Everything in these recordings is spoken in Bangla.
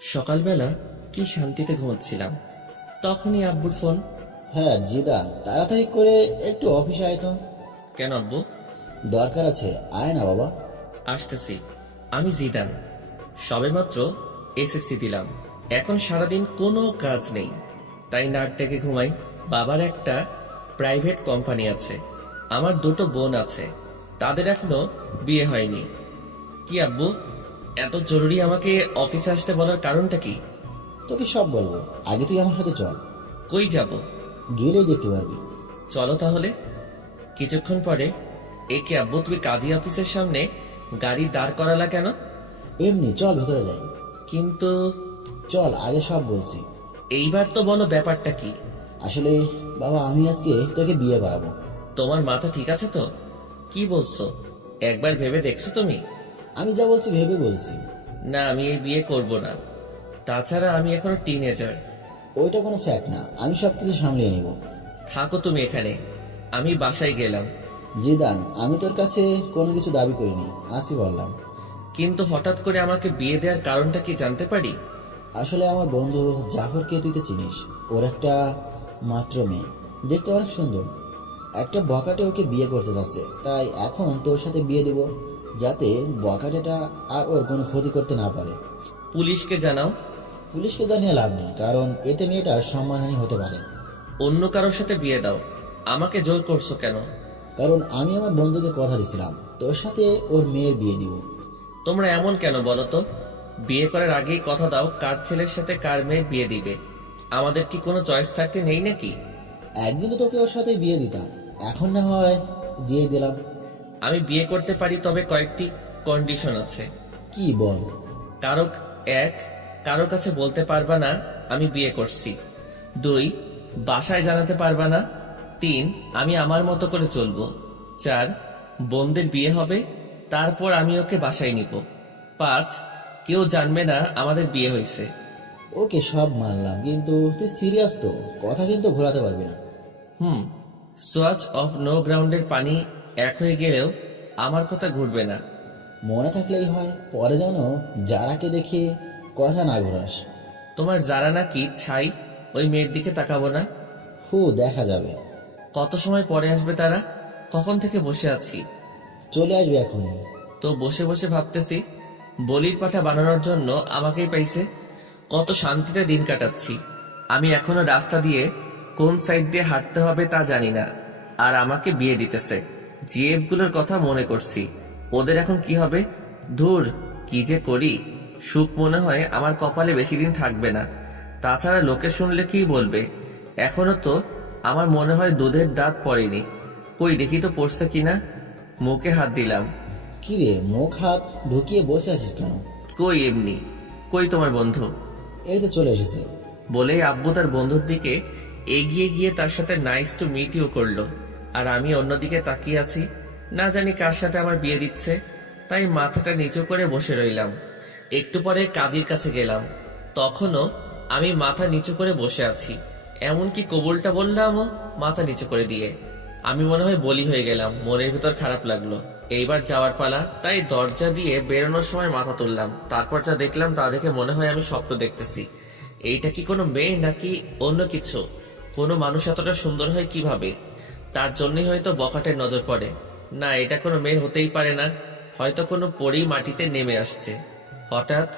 সকালবেলা কি শান্তিতে ঘুমাচ্ছিলাম, তখনই আব্বুর ফোন। হ্যাঁ জিদান, তাড়াতাড়ি করে একটু অফিসে আয় তো। কেন আব্বু? দরকার আছে, আয় না বাবা। আসতেছি। আমি জিদান, সবেমাত্র এসএসসি দিলাম। এখন সারাদিন কোনো কাজ নেই, তাই নাক ডেকে ঘুমাই। বাবার একটা প্রাইভেট কোম্পানি আছে, আমার দুটো বোন আছে, তাদের এখনো বিয়ে হয়নি। কি আব্বু, এত জরুরি আমাকে অফিসে আসতে বলার কারণটা কি? তোকে সব বলবো, আগে তুই আমার সাথে চল, কই যাব? গেলেই দেখতে পারবি। চলো তাহলে। কিছুক্ষণ পরে, একে আব্বু, তুমি কাজী অফিসের সামনে গাড়ি দাঁড় করালা কেন? এমনি চল ভেতরে যাই। কিন্তু চল, আগে সব বলছি। এইবার তো বলো ব্যাপারটা কি? আসলে বাবা, আমি আজকে তোকে বিয়ে করাবো। তোমার মাথা ঠিক আছে তো? কি বলছো? একবার ভেবে দেখছো তুমি? আমি যা বলছি ভেবে বলছি। না, আমি এই বিয়ে করব না। তাছাড়া আমি এখনো টিনেজার। ওইটা কোনো ফ্যাক্ট না, আমি সবকিছু সামলিয়ে নিব। থাকো তুমি এখানে, আমি বাসায় গেলাম। জিদান, আমি তোর কাছে কোনো কিছু দাবি করিনি, আজই বললাম। কিন্তু হঠাৎ করে আমাকে বিয়ে দেওয়ার কারণটা কি জানতে পারি? আসলে আমার বন্ধু জাফরকে তুই তো চিনিস, ওর একটা মাত্র মেয়ে, দেখতে অনেক সুন্দর। একটা বকাটে ওকে বিয়ে করতে যাচ্ছে, তাই এখন তোর সাথে বিয়ে দেব, যাতে বকাটেটা আর ওর কোনো ক্ষতি করতে না পারে। পুলিশকে জানাও। পুলিশকে জানিয়ে লাভ নেই, কারণ এতে মেয়েটার সম্মানহানি হতে পারে। অন্য কারোর সাথে বিয়ে দাও, আমাকে জোর করছো কেন? কারণ আমি আমার বন্ধুকে কথা দিছিলাম তোর সাথে ওর মেয়ের বিয়ে দিব। তোমরা এমন কেন বলো তো? বিয়ে করার আগেই কথা দাও কার ছেলের সাথে কার মেয়ে বিয়ে দিবে। আমাদের কি কোনো চয়েস থাকতে নেই নাকি? একদিন তো তোকে ওর সাথে বিয়ে দিতাম, এখন না হয় দিয়ে দিলাম। আমি বিয়ে করতে পারি, তবে কয়েকটি কন্ডিশন আছে। কি বল? কারো এক, কারো কাছে বলতে পারবা না আমি বিয়ে করছি। 2, বাসায় জানাতে পারবা না। 3, আমি আমার মতো করে চলবো। 4, বোনদের বিয়ে হবে, তারপর আমি ওকে বাসায় নিব। 5, কেউ জানবে না আমাদের বিয়ে হয়েছে। ওকে সব মানলাম, কিন্তু তুই সিরিয়াস তো? কথা কিন্তু ঘোরাতে পারবি না। সোয়াচ অফ নো গ্রাউন্ডের পানি এক হয়ে গেলেও আমার কথা ঘুরবে না। মনে থাকলেই হয়, পরে যেন যারাকে দেখে কথা না ঘোরাস। তোমার যারা নাকি ছাই, ওই মেয়ের দিকে তাকাবো না। দেখা যাবে। কত সময় পরে আসবে তারা? কখন থেকে বসে আছি। চলে আসবে এখনই। তো বসে বসে ভাবতেছি, বলির পাঠা বানানোর জন্য আমাকেই পাইছে। কত শান্তিতে দিন কাটাচ্ছি। আমি এখনো রাস্তা দিয়ে কোন সাইড দিয়ে হাঁটতে হবে তা জানি না, আর আমাকে বিয়ে দিতেছে। জিএফগুলোর কথা মনে করছি, ওদের এখন কি হবে। ধুর, কি যে করি। সুখ মনে হয় আমার কপালে বেশি দিন থাকবে না। তাছাড়া লোকে শুনলে কি বলবে। এখনো তো আমার মনে হয় দুধের দাঁত পড়েনি। কই দেখি তো পড়ছে কিনা। মুখে হাত দিলাম। কি রে, মুখ হাত ঢুকিয়ে বসে আছিস কেন? কই এমনি। কই তোমার বন্ধু? এই তো চলে এসেছে। বলেই আব্বু তার বন্ধুর দিকে এগিয়ে গিয়ে তার সাথে নাইস টু মিট ইউ করলো। আর আমি অন্যদিকে তাকিয়ে আছি, না জানি কার সাথে আমার বিয়ে দিচ্ছে। তাই মাথাটা নিচু করে বসে রইলাম। একটু পরে কাজীর কাছে গেলাম, তখনও আমি মাথা নিচু করে বসে আছি। এমনকি কবুলটা বললামও মাথা নিচু করে দিয়ে। আমি মনে হয় বলি হয়ে গেলাম, মনের ভিতর খারাপ লাগলো। এইবার যাওয়ার পালা, তাই দরজা দিয়ে বেরোনোর সময় মাথা তুললাম। তারপর যা দেখলাম তা দেখে মনে হয় আমি স্বপ্ন দেখতেছি। এইটা কি কোনো মেয়ে নাকি অন্য কিছু? কোনো মানুষ এতটা সুন্দর হয় কিভাবে? তার জন্যই হয়তো বখাটের নজর পড়ে। না, এটা কোনো মেয়ে হতেই পারে না। হয়তো কোনো পরী মাটিতে নেমে আসছে। হঠাৎ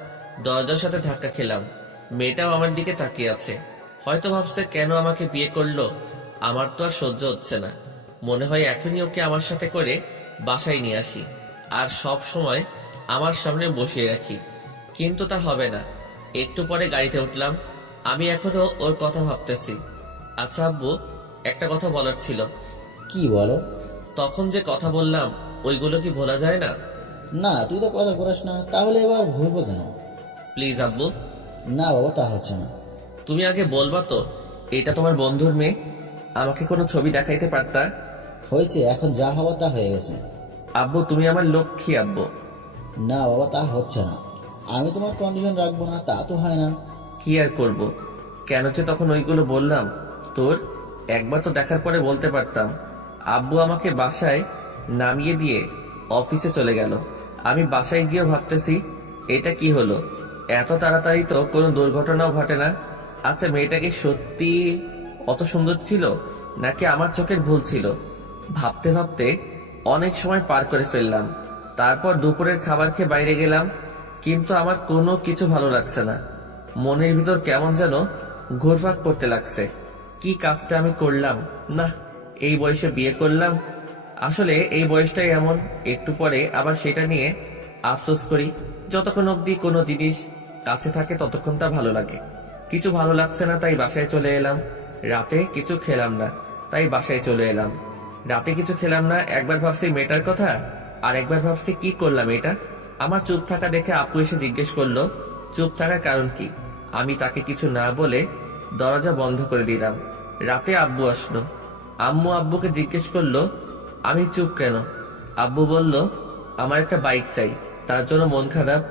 দরজার সাথে ধাক্কা খেলাম। মেয়েটাও আমার দিকে তাকিয়ে আছে। হয়তো ভাবছে কেন আমাকে বিয়ে করলো। আমার তো আর সহ্য হচ্ছে না। মনে হয় এখনই ওকে আমার সাথে করে বাসায় নিয়ে আসি, আর সব সময় আমার সামনে বসিয়ে রাখি। কিন্তু তা হবে না। একটু পরে গাড়িতে উঠলাম। আমি এখনো ওর কথা ভাবতেছি। আচ্ছা আব্বু, একটা কথা বলার ছিল। কি বলো? তখন যে কথা বললাম, ওইগুলো কি ভোলা যায় না? না, তুই তো কথা ঘোরাস না, তাহলে এবার ভুলবো কেন? প্লিজ আব্বু। না বাবা, তা হচ্ছে না। তুমি আগে বলবা তো, এটা তোমার বন্ধুর মেয়ে? আমাকে কোনো ছবি দেখাইতে পারতা। হয়েছে, এখন যা হওয়ার তা হয়ে গেছে। আব্বু, তুমি আমার লক্ষ্মী আব্বু। না বাবা, তা হচ্ছে না। আমি তোমার কন্ডিশন রাখবো না তা তো হয় না। কি আর করব? কেন যে তখন ওইগুলো বললাম? তোর একবার তো দেখার পরে বলতে পারতাম। আব্বু আমাকে বাসায় নামিয়ে দিয়ে অফিসে চলে গেল। আমি বাসায় গিয়েও ভাবতেছি, এটা কি হলো? এত তাড়াতাড়ি তো কোনো দুর্ঘটনাও ঘটে না। আচ্ছা, মেয়েটা কি সত্যি অত সুন্দর ছিল নাকি আমার চোখের ভুল ছিল? ভাবতে ভাবতে অনেক সময় পার করে ফেললাম। তারপর দুপুরের খাবার খেয়ে বাইরে গেলাম, কিন্তু আমার কোনো কিছু ভালো লাগছে না। মনের ভিতর কেমন যেন ঘুরপাক করতে লাগছে। কি কাজটা আমি করলাম? না, এই বয়সে বিয়ে করলাম। আসলে এই বয়সটাই এমন, একটু পরে আবার সেটা নিয়ে আফসোস করি। যতক্ষণ অবধি কোনো জিনিস কাছে থাকে ততক্ষণ তা ভালো লাগে। কিছু ভালো লাগছে না, তাই বাসায় চলে এলাম। রাতে কিছু খেলাম না, তাই বাসায় চলে এলাম। রাতে কিছু খেলাম না, একবার ভাবছি মেয়েটার কথা, আর একবার ভাবছি কি করলাম এটা। আমার চুপ থাকা দেখে আপু এসে জিজ্ঞেস করলো চুপ থাকার কারণ কি। আমি তাকে কিছু না বলে দরজা বন্ধ করে দিলাম। রাতে আব্বু আসলো। আম্মু আব্বুকে জিজ্ঞেস করলো আমি চুপ কেন। আব্বু বলল আমার একটা বাইক চাই, তার জন্য মন খারাপ।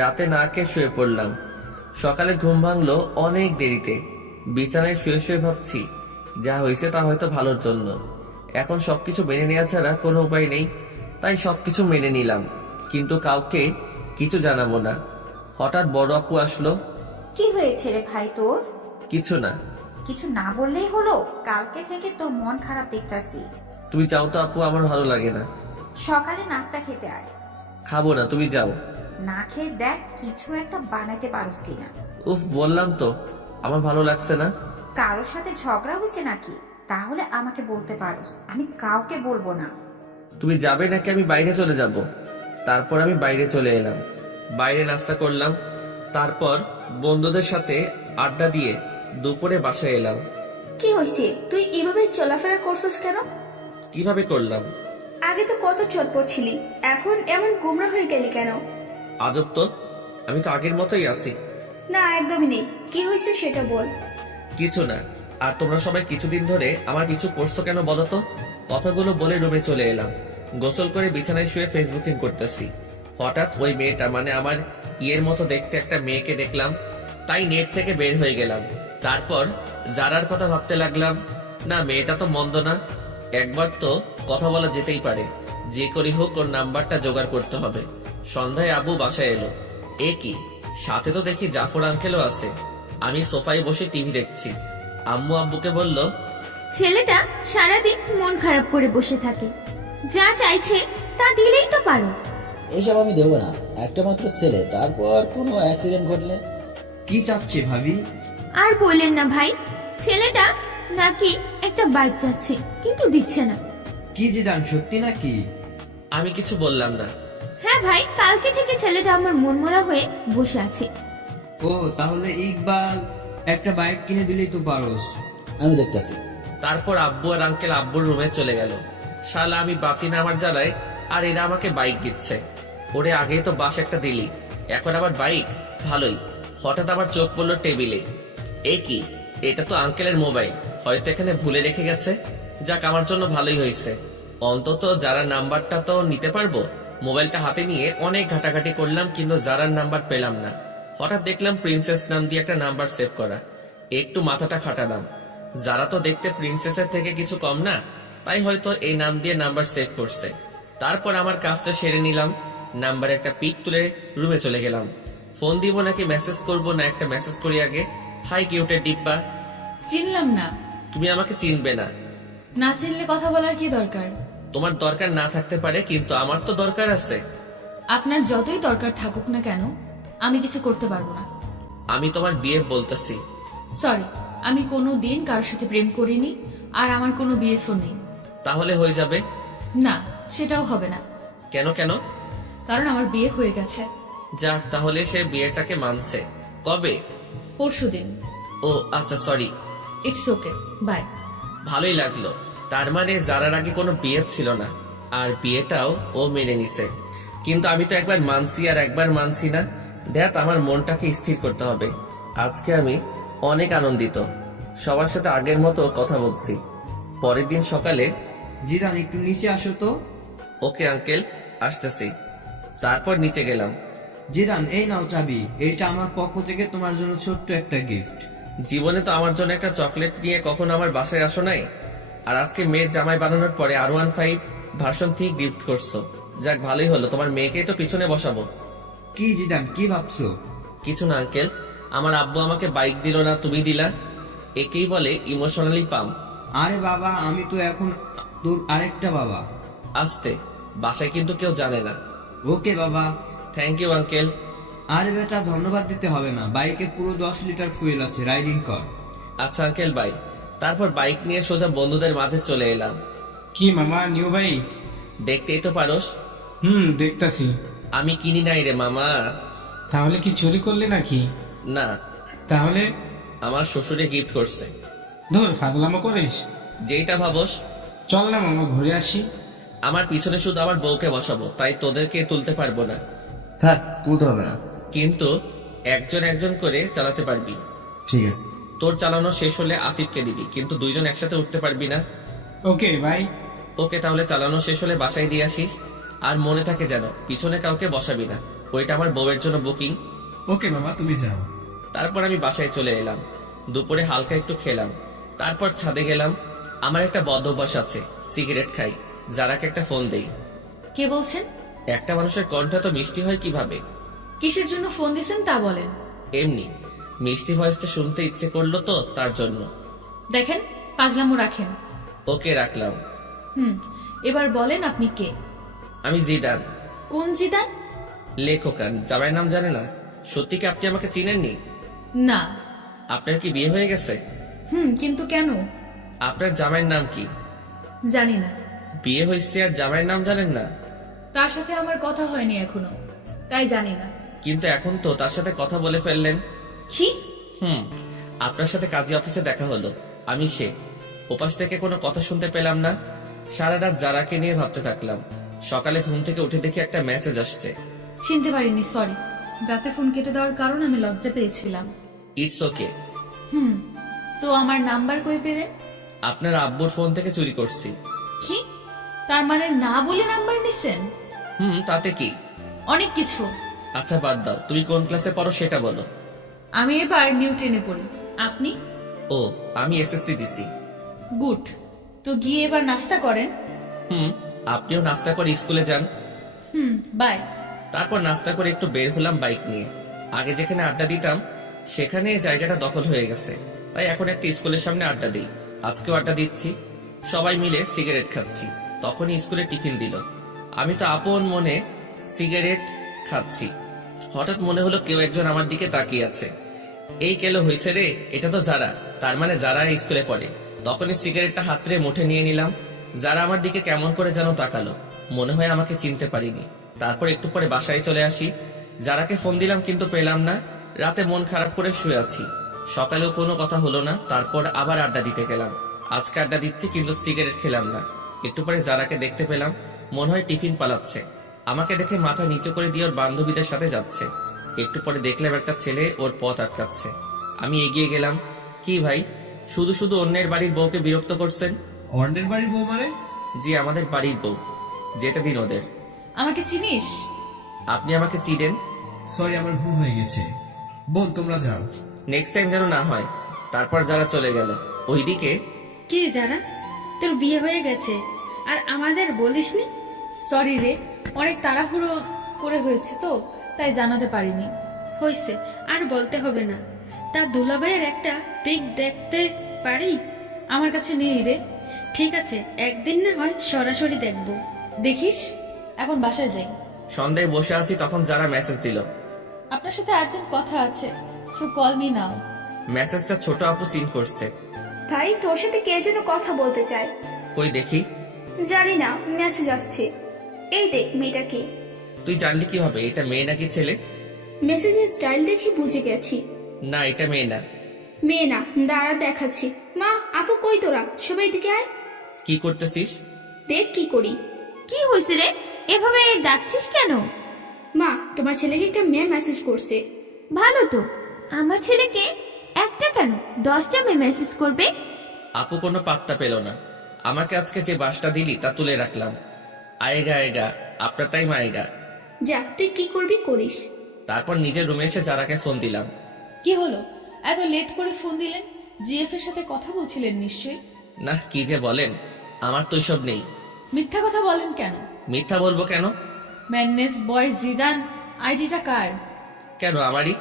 রাতে না খেয়ে শুয়ে পড়লাম। সকালে ঘুম ভাঙলো অনেক দেরিতে। বিছানায় শুয়ে শুয়ে ভাবছি যা হয়েছে তা হয়তো ভালোর জন্য। এখন সবকিছু মেনে নেওয়া ছাড়া কোনো উপায় নেই, তাই সবকিছু মেনে নিলাম, কিন্তু কাউকে কিছু জানাবো না। হঠাৎ বড় আপু আসলো। কি হয়েছে রে ভাই তোর? কিছু না। কিছু না বললেই হলো? কালকে থেকে তোর মন খারাপ দেখতাছি। তুমি যাও তো আপু, আমার ভালো লাগে না। সকালে নাস্তা খেতে আয়। খাবো না, তুমি যাও। না খেয়ে দেখ কিছু একটা বানাতে পারোস কিনা। উফ, বললাম তো আমার ভালো লাগছে না। কারোর সাথে ঝগড়া হয়েছে নাকি? তাহলে আমাকে বলতে পারোস, আমি কাউকে বলবো না। তুমি যাবে নাকি আমি বাইরে চলে যাব? তারপর আমি বাইরে চলে এলাম। বাইরে নাস্তা করলাম, তারপর বন্ধুদের সাথে আড্ডা দিয়ে দুপুরে বাসায় এলাম। কি হয়েছে? তুই এভাবে চলাফেরা করছিস কেন? কিভাবে করলাম? আগে তো কত চটপট ছিলি, এখন এমন গোমরা হয়ে গেলি কেন? আজব তো, আমি তো আগের মতোই আছি। না, একদমই নেই। কি হয়েছে সেটা বল। কিছু না। আর তোমরা সবাই কিছুদিন ধরে আমার পিছু পড়ছো কেন বলো তো? কথাগুলো বলে রুমে চলে এলাম। গোসল করে বিছানায় শুয়ে ফেসবুকিং করতেছি। হঠাৎ ওই মেয়েটা, মানে আমার ইয়ের মতো দেখতে একটা মেয়েকে দেখলাম, তাই নেট থেকে বের হয়ে গেলাম। তারপর জারার কথা ভাবতে লাগলাম। না, মেয়েটা তো মন্দ না, একবার তো কথা বলা যেতেই পারে। যে করি হোক ওর নাম্বারটা জোগাড় করতে হবে। সন্ধ্যায় আবু বাসায় এলো। এ কি, সাথে তো দেখি জাফর আঙ্কেলও আছে। আমি সোফায় বসে টিভি দেখছি। আম্মু আব্বুকে বলল ছেলেটা সারাদিন মন খারাপ করে বসে থাকে, যা চাইছে তা দিলেই তো পারো। এসব আমি দেবো না, একটা মাত্র ছেলে, তারপর কোনো অ্যাক্সিডেন্ট ঘটলে। কি চাচ্ছে ভাবি? আর বললেন না ভাই, ছেলেটা নাকি একটা বাইক চাচ্ছে কিন্তু দিচ্ছে না। কি জিদান, সত্যি নাকি? আমি কিছু বললাম না। হ্যাঁ ভাই, কালকে থেকে ছেলেটা আমার মনমরা হয়ে বসে আছে। ও, তাহলে ইকবাল একটা বাইক কিনে দিলেই তো পারোস। আমি দেখতেছি। তারপর আব্বু আর আঙ্কেল আব্বুর রুমে চলে গেল। শালা আমি বাঁচি না আমার জ্বালায়, আর এরা আমাকে বাইক দিচ্ছে। ওরে আগেই তো বাস একটা দিলি, এখন আবার বাইক, ভালোই। হঠাৎ আমার চোখ পড়লো টেবিলে। এ কি, এটা তো আঙ্কেলের মোবাইল, হয়তো এখানে ভুলে রেখে গেছে। যাক, আমার জন্য ভালোই হয়েছে, অন্তত যারা নাম্বারটা তো নিতে পারবো। মোবাইলটা হাতে নিয়ে অনেক ঘাটাঘাটি করলাম, কিন্তু যারার নাম্বার পেলাম না। হঠাৎ দেখলাম প্রিন্সেস নাম দিয়ে একটা নাম্বার সেভ করা। একটু মাথাটা খাটালাম, যারা তো দেখতে প্রিন্সেসের থেকে কিছু কম না, তাই হয়তো এই নাম দিয়ে নাম্বার সেভ করছে। তারপর আমার কাজটা সেরে নিলাম, নাম্বারে একটা পিক তুলে রুমে চলে গেলাম। ফোন দিব নাকি মেসেজ করব, না একটা মেসেজ করি আগে। হাই কিউটের ডিব্বা। চিনলাম না। তুমি আমাকে চিনবে না। না চিনলে কথা বলার কি দরকার? তোমার দরকার না থাকতে পারে, কিন্তু আমার তো দরকার আছে। আপনার যতই দরকার থাকুক না কেন, আমি কিছু করতে পারবো না। আমি তোমার বিয়ে বলতেছি। সরি, আমি কোনো দিন কারোর সাথে প্রেম করিনি, আর আমার কোনো বিএফও নেই। তাহলে হয়ে যাবে? না, সেটাও হবে না। কেন কেন? কারণ আমার বিয়ে হয়ে গেছে। যাক, তাহলে সে বিয়েটাকে মানছে। কবে? পরশুদিন। ও আচ্ছা, সরি। It's okay, by. ভালোই লাগলো। তার মানে যারার আগে কোনো বিয়ে ছিল না, আর বিয়েটাও ও মেনে নিছে। কিন্তু আমি তো একবার মানছি আর একবার মানছি না। দেখ, আমার মনটাকে স্থির করতে হবে। আজকে আমি অনেক আনন্দিত, সবার সাথে আগের মতো কথা বলছি। পরের দিন সকালে। জিদান, একটু নিচে আসো তো। ওকে আঙ্কেল, আসতেছি। তারপর নিচে গেলাম। জিদান, এই নাও চাবি, এইটা আমার পক্ষ থেকে তোমার জন্য ছোট্ট একটা গিফট। জীবনে তো আমার জন্য একটা চকলেট নিয়ে কখনো আমার বাসায় আসো নাই, আর আজকে মেয়ের জামাই বানানোর পরে R15 ভার্সন 3 গিফট করছো। যাক, ভালোই হলো, তোমার মেয়েকেই তো পিছনে বসাবো। কি জিদান, কি ভাবছো? কিছু না আঙ্কেল, আমার আব্বু আমাকে বাইক দিল না, তুমি দিলা। একেই বলে ইমোশনালি পাম। আরে বাবা, আমি তো এখন তোর আরেকটা বাবা। আসতে, বাসায় কিন্তু কেউ জানে না। ওকে বাবা। Thank you uncle. আরে বেটা, ধন্যবাদ দিতে হবে না, বাইকে পুরো 10 লিটার ফুয়েল আছে, রাইডিং কর। আচ্ছা আঙ্কেল, বাই। তারপর বাইক নিয়ে সোজা বন্ধুদের মাঝে চলে এলাম। কি মামা, নিউ বাইক? দেখতেই তো পারোস, দেখতাছি। আমি কিনি নাই রে মামা। তাহলে কি চুরি করলি নাকি? না, তাহলে? আমার শ্বশুরে গিফট করছে। ধর, ফাদলামো করিস। যেইটা ভাবস। চল না মামা, ঘুরে আসি। আমার পিছনে শুধু আমার বউকে বসাবো, তাই তোদেরকে তুলতে পারবো না। থাক, তুলতে হবে না। কিন্তু একজন একজন করে চালাতে পারবি। ঠিক আছে। তোর চালানো শেষ হলে আসিফকে দিবি, কিন্তু দুইজন একসাথে উঠতে পারবি না। Okay bye. ওকে, তাহলে চালানো শেষ হলে বাসায় দিয়ে আসিস। আর মনে থাকে যেন পিছনে কাউকে বসাবি না, ওইটা আমার বউয়ের জন্য বুকিং। ওকে মামা, তুমি যাও। তারপর আমি বাসায় চলে এলাম। দুপুরে হালকা একটু খেলাম, তারপর ছাদে গেলাম। আমার একটা বদ অভ্যাস আছে, সিগারেট খাই। যারাকে একটা ফোন দেই। কে বলছেন? একটা মানুষের কণ্ঠ তো মিষ্টি হয় কিভাবে? কিসের জন্য ফোন দিছেন তা বলেন। এমনি মিষ্টি ভয়েসটা শুনতে ইচ্ছে করলো তো, তার জন্য। দেখেন, পাজলামো রাখেন। ওকে, রাখলাম। এবার বলেন আপনি কে? আমি জিদান। কোন জিদান? লেখকান, জামাইয়ের নাম জানে না? সত্যি কি আপনি আমাকে চিনেননি? না। আপনার কি বিয়ে হয়ে গেছে? কিন্তু কেন? আপনার জামাইয়ের নাম কি? জানি না। বিয়ে হয়েছে আর জামাইয়ের নাম জানেন না? তার সাথে আমার কথা হয়নি এখনো, তাই জানি না। কিন্তু এখন তো তার সাথে কথা বলে ফেললেন। কি? আপনার সাথে কাজী অফিসে দেখা হলো, আমি সে। ওপাশ থেকে কোনো কথা শুনতে পেলাম না। সারা রাত যারাকে নিয়ে ভাবতে থাকলাম। সকালে ঘুম থেকে উঠে দেখি একটা মেসেজ আসছে। চিনতে পারিনি, সরি। রাতে ফোন কেটে দেওয়ার কারণ আমি লজ্জা পেয়েছিলাম। It's okay. তো আমার নাম্বার কই পেলেন? আপনার আব্বুর ফোন থেকে চুরি করছি। কি? তার মানে না বলে নাম্বার নিছেন? তাতে কি? অনেক কিছু। আচ্ছা বাদ দাও, তুমি কোন ক্লাসে পড়ো সেটা বলো। আমি এবার নিউ 10-এ পড়ি। আপনি? ও, আমি এসএসসি দিছি। গুড। তো গিয়ে এবার নাস্তা করেন। আপনিও নাস্তা করে স্কুলে যান। বাই। তারপর নাস্তা করে একটু বের হলাম বাইক নিয়ে। আগে যেখানে আড্ডা দিতাম সেখানে এই জায়গাটা দখল হয়ে গেছে, তাই এখন একটা স্কুলের সামনে আড্ডা দিই। আজকেও আড্ডা দিচ্ছি, সবাই মিলে সিগারেট খাচ্ছি। তখনই স্কুলে টিফিন দিল। আমি তো আপন মনে সিগারেট খাচ্ছি। হঠাৎ মনে হলো কেউ একজন আমার দিকে তাকিয়ে আছে। এই কেলো হয়েছে রে, এটা তো যারা, তার মানে যারা স্কুলে পড়ে। তখনই সিগারেটটা হাতরে মুঠে নিয়ে নিলাম। যারা আমার দিকে কেমন করে যেন তাকালো, মনে হয় আমাকে চিনতে পারিনি। তারপর একটু পরে বাসায় চলে আসি। যারাকে ফোন দিলাম কিন্তু পেলাম না। রাতে মন খারাপ করে শুয়ে আছি। সকালেও কোনো কথা হলো না। তারপর আবার আড্ডা দিতে গেলাম। আজকে আড্ডা দিচ্ছি কিন্তু সিগারেট খেলাম না। একটু পরে যারাকে দেখতে পেলাম, মনে হয় টিফিন পালাচ্ছে। আমাকে দেখে মাথা নিচু করে দিয়ে ওর বান্ধবীদের সাথে যাচ্ছে। একটু পরে দেখলাম একটা ছেলে ওর পথ আটকাচ্ছে। আমি এগিয়ে গেলাম। কি ভাই, শুধু শুধু অন্যের বাড়ির বউকে বিরক্ত করছেন? অন্যের বাড়ির বউ মানে? জি, আমাদের বাড়ির বউ। যেতে দিন ওদের। আমাকে চিনিস? আপনি আমাকে চিনেন? সরি, আমার ভুল হয়ে গেছে। বোন, তোমরা যাও। নেক্সট টাইম যেন না হয়। তারপর যারা চলে গেল। ওইদিকে কি যারা, তোর বিয়ে হয়ে গেছে আর আমাদের বলিসনি? সরি রে, অনেক তাড়াহুড়ো করে হয়েছে তো, তাই জানাতে পারিনি। হয়েছে, আর বলতে হবে না। তা দুলাভাইয়ের একটা পিক দেখতে পারি? আমার কাছে নেই রে। ঠিক আছে, একদিন না হয় সরাসরি দেখব। দেখিস। এখন বাসায় যাই। সন্ধ্যায় বসে আছি, তখন যারা মেসেজ দিল। আপনার সাথে আর্জেন্ট কথা আছে, সো কল মি নাও। মেসেজটা ছোট আপু সিন করছে। ভাই, তোর সাথে কে যেন কথা বলতে চায়। কই দেখি। জানি না, মেসেজ আসছে। এই দেখ, মেয়েটা কে? তুই জানলি কিভাবে এটা মেয়ে নাকি ছেলে? মেসেজের স্টাইল দেখে বুঝে গেছি। না, এটা মেয়ে না। মেয়ে না, দাঁড়া দেখাচ্ছি। মা, আপু কই তোরা? সবাই দিকে আয়। কি করতেছিস? দেখ কি করি। কি হয়েছে রে, এভাবে ডাকছিস কেন? মা, তোমার ছেলেকে একটা মেয়ে মেসেজ করছে। ভালো তো, আমার ছেলেকে একটা কেন 10টা মেয়ে মেসেজ করবে? আপু কোনো পাত্তা পেল না। আমাকে আজকে যে বাসটা দিলি তা তুলে রাখলাম। আয়েগা আয়েগা, আপনার টাইম আয়েগা। যা, তুই কি করবি করিস। তারপর নিজের রুমে এসে যারাকে ফোন দিলাম। কি হলো, এত লেট করে ফোন দিলেন? জিএফ এর সাথে কথা বলছিলেন নিশ্চয়ই। না, কি যে বলেন, আমার তো সব নেই। মিথ্যা কথা বলেন কেন? মিথ্যা বলবো কেন? ম্যাডনেস বয় জিদান আইডিটা কার? কেন আমারই?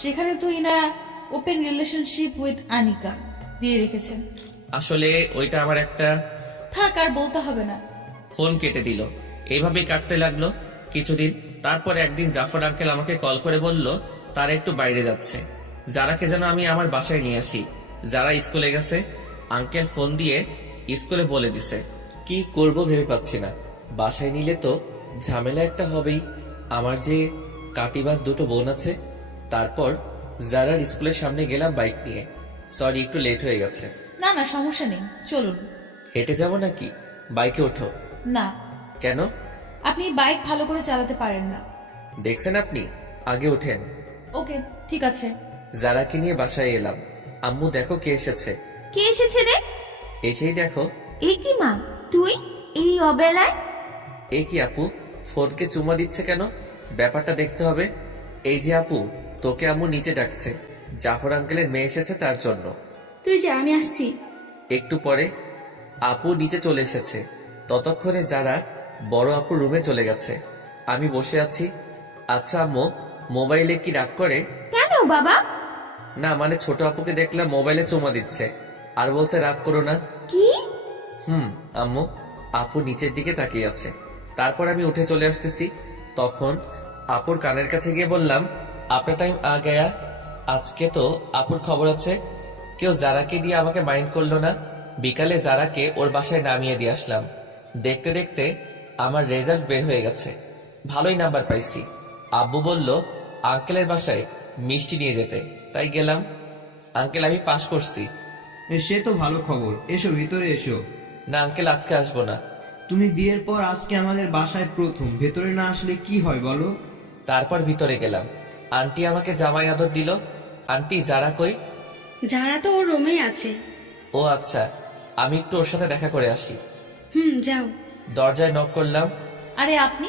সেখানে তো ইনারা ওপেন রিলেশনশিপ উইথ আনিকা দিয়ে রেখেছেন। আসলে ওইটা আমার একটা। থাক, আর বলতে হবে না। ফোন কেটে দিল। এইভাবেই কাটতে লাগলো কিছুদিন। তারপর একদিন জাফর আঙ্কেল আমাকে কল করে বলল তারা একটু বাইরে যাচ্ছে, যারাকে যেন আমি আমার বাসায় নিয়ে আসি। যারা স্কুলে গেছে, আঙ্কেল ফোন দিয়ে স্কুলে বলে দিছে। কি করব ভেবে পাচ্ছি না। বাসায় নিলে তো ঝামেলা একটা হবেই। আমার যে কাটিবাস দুটো বোন আছে। তারপর যারার স্কুলের সামনে গেলাম বাইক নিয়ে। সরি, একটু লেট হয়ে গেছে। না না, সমস্যা নেই, চলুন। হেঁটে যাব নাকি? বাইকে ওঠো। না, কেন? আপনি বাইক ভালো করে চালাতে পারেন না। দেখছেন আপনি, আগে ওঠেন। ওকে, ঠিক আছে। যারাকে নিয়ে বাসায় এলাম। আম্মু দেখো কে এসেছে। কে এসেছে রে? এসেই দেখো। এ কি মা, তুই এই অবেলায়? এ কি আপু, ফোনকে চুমা দিচ্ছে কেন? ব্যাপারটা দেখতে হবে। এই যে আপু, তোকে আম্মু নিচে ডাকছে। জাফর আঙ্কেলের মেয়ে এসেছে তার জন্য। তুই যা, আমি আসছি। একটু পরে আপু নিচে চলে এসেছে। ততক্ষণে যারা বড় আপু রুমে চলে গেছে। আমি বসে আছি। আচ্ছা আম্মু, মোবাইলে কি রাগ করে? কেন বাবা? না মানে ছোট আপুকে দেখলাম মোবাইলে চুমা দিচ্ছে আর বলছে রাগ করো না। কি? আম্মু, আপু নিচের দিকে তাকিয়ে আছে। তারপর আমি উঠে চলে আসতেছি। তখন আপুর কানের কাছে গিয়ে বললাম, আপনার টাইম আ গয়া। আজকে তো আপুর খবর আছে। কেউ যারাকে দিয়ে আমাকে মাইন্ড করলো না। বিকালে যারাকে ওর বাসায় নামিয়ে দিয়ে আসলাম। দেখতে দেখতে আমার রেজাল্ট বের হয়ে গেছে। ভালোই নাম্বার পাইছি। আব্বু বলল আঙ্কেলের বাসায় মিষ্টি নিয়ে যেতে, তাই গেলাম। আঙ্কেল, আমি পাশ করছি। সে তো ভালো খবর, এসো ভিতরে এসো। না আঙ্কেল, আজকে আসবো না। তুমি বিয়ের পর আজকে আমাদের বাসায় প্রথম, ভেতরে না আসলে কি হয় বলো? তারপর ভিতরে গেলাম। আন্টি আমাকে জামাই আদর দিল। আন্টি যারা কই? যারা তো ওর রুমেই আছে। ও আচ্ছা, আমি একটু ওর সাথে দেখা করে আসি। যাও। দরজায় নক করলাম। আরে আপনি?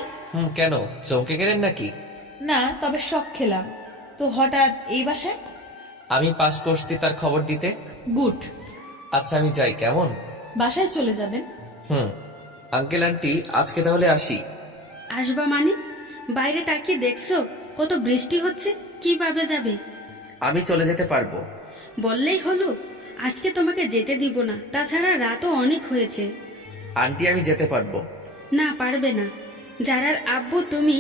কেন, চমকে গেলেন নাকি? না, তবে শক খেলাম তো হঠাৎ এই বাসায়। আমি পাস করছি তার খবর দিতে। গুড। আচ্ছা আমি যাই, কেমন? বাসায় চলে যাবেন? আঙ্কেল আন্টি, আজকে তাহলে আসি। আসবা মানে? বাইরে তাকিয়ে দেখছো কত বৃষ্টি হচ্ছে, কিভাবে যাবে? আমি চলে যেতে পারবো। বললেই হলো। আজকে তোমাকে যেতে দিব না, তাছাড়া রাতও অনেক হয়েছে। আন্টি, আমি যেতে পারবো। না, পারবে না। যারার আব্বু তুমি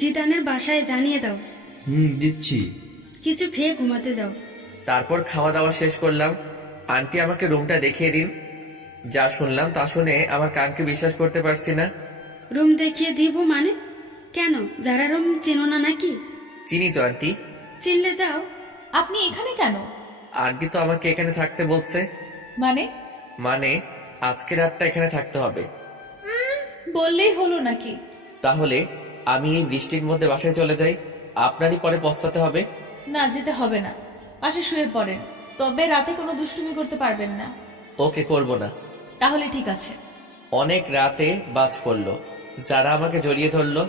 জিদানের বাসায় জানিয়ে দাও। দিচ্ছি। কিছু খেয়ে ঘুমাতে যাও। তারপর খাওয়া দাওয়া শেষ করলাম। আন্টি আমাকে রুমটা দেখিয়ে দিন। যা শুনলাম তা শুনে আমার কানকে বিশ্বাস করতে পারছি না। রুম দেখিয়ে দিব মানে? কেন, যারা রুম চেনো না নাকি? চিনি তো আন্টি। চিনলে যাও। আপনি এখানে কেন? আন্টি তো আমাকে এখানে থাকতে বলছে। মানে আজকে রাতটা এখানে থাকতে হবে। বললেই হলো নাকি? তাহলে আমি এই বৃষ্টির মধ্যে বাসায় চলে যাই, আপনারই পরে পস্তাতে হবে। না, যেতে হবে না। পাশে শুয়ে পড়েন, তবে রাতে কোনো দুষ্টুমি করতে পারবেন না। ওকে, করব না। তাহলে ঠিক আছে। অনেক রাতে বাজ পড়লো। যারা আমাকে জড়িয়ে ধরলো।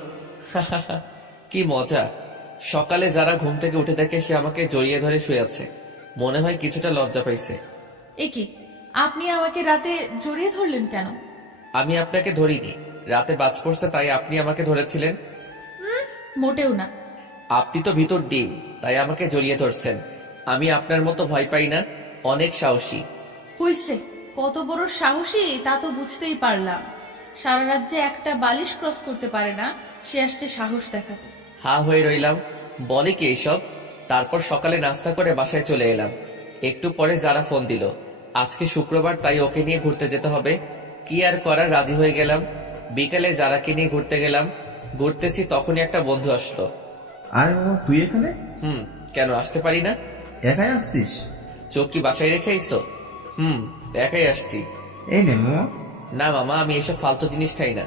কি মজা। সকালে যারা ঘুম থেকে উঠে দেখে সে আমাকে জড়িয়ে ধরে শুয়ে আছে। মনে হয় কিছুটা লজ্জা পাইছে। এ কি, আপনি আমাকে রাতে জড়িয়ে ধরলেন কেন? আমি আপনাকে ধরিনি, রাতে বাজ পড়ছে তাই আপনি আমাকে ধরেছিলেন। মোটেও না। আপনি তো ভিতর ডিম, তাই আমাকে জড়িয়ে ধরছেন। আমি আপনার মতো ভয় পাই না, অনেক সাহসী। হইছে, কত বড় সাহসী তা তো বুঝতেই পারলাম। সারা রাজ্যে একটা বালিশ ক্রস করতে পারে না, সে আসছে সাহস দেখাতে। হা হয়ে রইলাম, বলে কি এইসব। তারপর সকালে নাস্তা করে বাসায় চলে এলাম। একটু পরে যারা ফোন দিল, আজকে শুক্রবার তাই ওকে নিয়ে ঘুরতে যেতে হবে। কি আর করার, রাজি হয়ে গেলাম। বিকালে যারাকে নিয়ে ঘুরতে গেলাম। ঘুরতেছি তখনই একটা বন্ধু আসলো। আরে মামা, তুই এখানে? কেন আসতে পারি না? একাই আসছিস? চোখ কি বাসায় রেখে আইসো? একাই আসছি। এই নে মামা। না মামা, আমি এসব ফালতু জিনিস খাই না।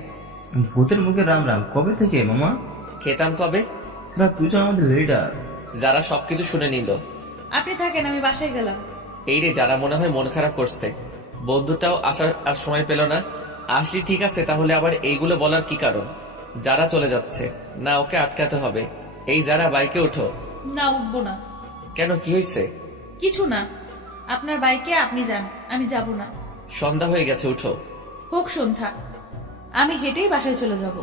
ভূতের মুখে রাম রাম, কবে থেকে মামা? খেতাম কবে? না, তুই তো আমাদের লিডার। যারা সবকিছু শুনে নিল। আপনি থাকেন, আমি বাসায় গেলাম। এই রে, যারা মনে হয় মন খারাপ করছে। বন্ধুটাও আসার আর সময় পেল না। আসলি ঠিক আছে, তাহলে আবার এইগুলো বলার কি কারণ? যারা চলে যাচ্ছে না, ওকে আটকাতে হবে। এই যারা, বাইকে ওঠো। না, উঠবো না। কেন, কি হয়েছে? কিছু না, আপনার বাইকে আপনি যান, আমি যাব না। সন্ধ্যা হয়ে গেছে, উঠো। হোক সন্ধ্যা, আমি হেঁটেই বাসায় চলে যাব।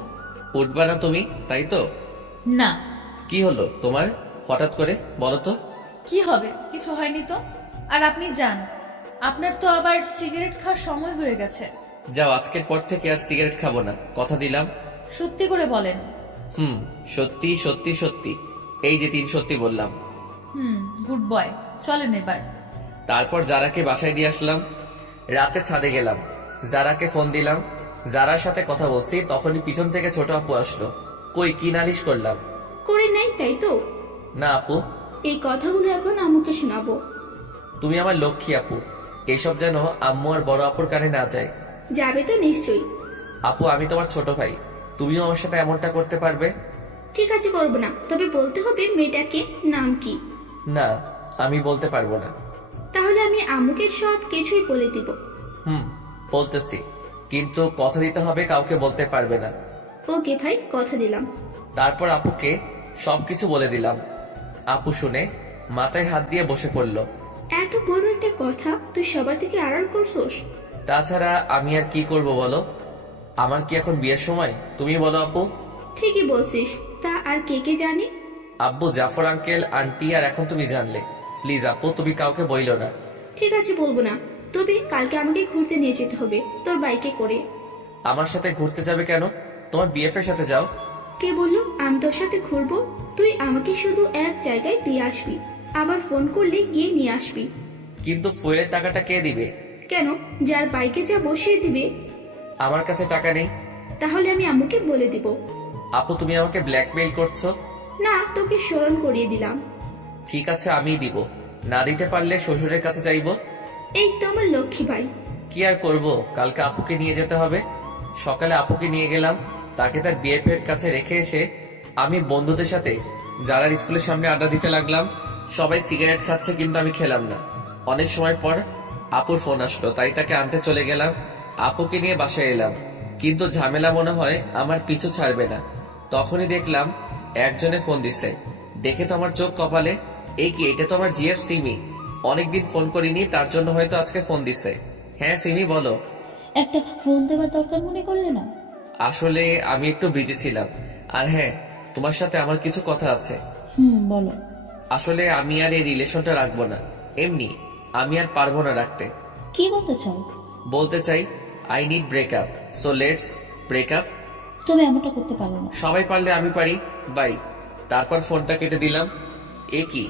উঠবা না তুমি, তাই তো? না। কি হলো তোমার? হঠাৎ করে বলো তো? কি হবে, কিছু হয়নি তো। আর আপনি যান, আপনার তো আবার সিগারেট খাওয়ার সময় হয়ে গেছে। যাও, আজকের পর থেকে আর সিগারেট খাবো না, কথা দিলাম। সত্যি করে বলেন। সত্যি সত্যি সত্যি, এই যে 3 সত্যি বললাম। গুড বয়, চলেন এবার। তারপর জারাকে বাসায় দিয়ে আসলাম। রাতে ছাদে গেলাম, জারাকে ফোন দিলাম। জারার সাথে কথা বলছি, তখনই পিছন থেকে ছোট আপু আসলো। কই, কি নালিশ করলাম? করে নাই তাই তো? না আপু, এই কথাগুলো এখন আম্মুকে শোনাবো। তুমি আমার লক্ষ্মী আপু, এসব যেন আম্মু আর বড় আপুর কানে না যায়। যাবে তো নিশ্চয়ই। আপু, আমি তোমার ছোট ভাই, তুমিও আমার সাথে এমনটা করতে পারবে? ঠিক আছে, করবো না, তবে বলতে হবে মেয়েটাকে নাম কি। না, আমি বলতে পারবো না। তাহলে আমি আম্মুকে সব কিছুই বলে দিব। বলতেছি, কিন্তু কথা দিতে হবে কাউকে বলতে পারবে না। ওকে ভাই, কথা দিলাম। তারপর আপুকে সবকিছু বলে দিলাম। আপু শুনে মাথায় হাত দিয়ে বসে পড়ল। এত বড় একটা কথা তুই সবার থেকে আড়াল করছোস? তাছাড়া আমি আর কি করব বলো? আমার কি এখন বিয়ের সময়? তুমি বলো আপু। ঠিকই বলছিস, তা আর কে কে জানে? আব্বু, জাফর আঙ্কেল, আন্টি, আর এখন তুমি জানলে। প্লিজ আপু, তুমি কাউকে বইলো না। ঠিক আছে, বলবো না, তবে কালকে আমাকে ঘুরতে নিয়ে যেতে হবে তোর বাইকে করে। আমার সাথে ঘুরতে যাবে কেন? তোমার বিএফ এর সাথে যাও। কে বললো আমি তোর সাথে ঘুরবো? তুই আমাকে শুধু এক জায়গায় দিয়ে আসবি, আবার ফোন করলে গিয়ে নিয়ে আসবি। কিন্তু ফুয়েলের টাকাটা কে দিবে? কেন, যার বাইকে যা বসিয়ে দিবে। আমার কাছে টাকা নেই। তাহলে আমি আম্মুকে বলে দিব। আপু, তুমি আমাকে ব্ল্যাকমেইল করছো? না, তোকে স্মরণ করিয়ে দিলাম। ঠিক আছে, আমিই দিব। না দিতে পারলে শ্বশুরের কাছে যাইবো। এই তো আমার লক্ষ্মী ভাই। কি আর করব, কালকে আপুকে নিয়ে যেতে হবে। সকালে আপুকে নিয়ে গেলাম, তাকে তার বিএফ এর কাছে রেখে এসে আমি বন্ধুদের সাথে যারা স্কুলের সামনে আড্ডা দিতে লাগলাম। সবাই সিগারেট খাচ্ছে, কিন্তু আমি খেলাম না। অনেক সময় পর আপুর ফোন আসলো, তাই তাকে আনতে চলে গেলাম। আপুকে নিয়ে বাসায় এলাম, কিন্তু ঝামেলা মনে হয় আমার পিছু ছাড়বে না। তখনই দেখলাম একজনে ফোন দিছে। দেখে তো আমার চোখ কপালে। এই কি, এটা তো আমার জিএফ সিমি। অনেকদিন ফোন করিনি, তার জন্য হয়তো আজকে ফোন দিছে। হ্যাঁ সিমি, বলো। একটা ফোন দেওয়ার দরকার মনে করলে না? আসলে আমি একটু বিজি ছিলাম। আর হ্যাঁ, তোমার সাথে আমার কিছু কথা আছে। বলো। আসলে আমি আর এই রিলেশনটা রাখবো না। এমনি আমি আর পারবো না রাখতে। কি বলতে চাও? বলতে চাই, I need breakup, so let's breakup. তুমি এমনটা করতে পারো না। সবাই পারলে আমি পারি, বাই। তারপর ফোনটা কেটে দিলাম। এ কি,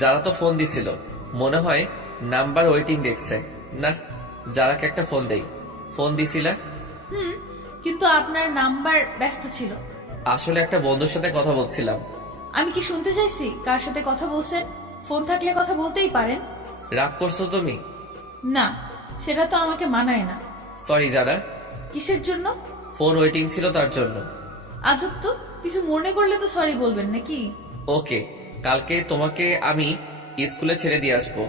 যারা তো ফোন দিছিল, মনে হয় নাম্বার ওয়েটিং দেখছে। না, যারাকে একটা ফোন দেই। ফোন দিছিলা? কিন্তু আপনার নাম্বার ব্যস্ত ছিল। আসলে একটা বন্ধুর সাথে কথা বলছিলাম। আমি কি শুনতে চাইছি কার সাথে কথা বলছেন? ফোন থাকলে কথা বলতেই পারেন। রাগ করছো তুমি? না, সেটা তো আমাকে মানায় না। সরি যারা। কিসের জন্য? ফোন ওয়েটিং ছিল তার জন্য। আজব তো, কিছু মনে করলে তো সরি বলবেন নাকি? ওকে, কালকে তোমাকে আমি স্কুলে ছেড়ে দিয়ে আসবো।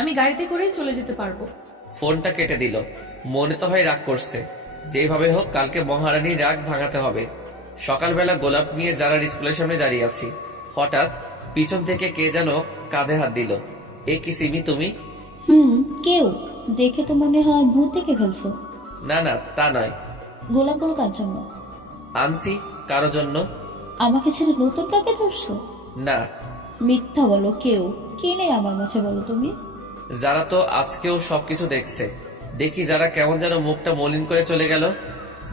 আমি গাড়িতে করেই চলে যেতে পারবো। ফোনটা কেটে দিল। মনে তো হয় রাগ করছে। যেভাবে হোক কালকে মহারানীর রাগ ভাঙাতে হবে। সকালবেলা গোলাপ নিয়ে যারা স্কুলের সামনে দাঁড়িয়ে আছি, হঠাৎ পিছন থেকে কে যেন কাঁধে হাত দিল। এ কি সিমি, তুমি? কেউ দেখে তো মনে হয় ভূত দেখে ফেলছো। না না, তা নয়। গোলাপগুলো কার জন্য? আনছি কারো জন্য। আমাকে ছেড়ে নতুন কাকে ধরছো? না। মিথ্যা বলো, কেউ কে নেই আমার মাঝে, বলো তুমি। যারা তো আজকেও সবকিছু দেখছে। দেখি যারা কেমন যেন মুখটা মলিন করে চলে গেল।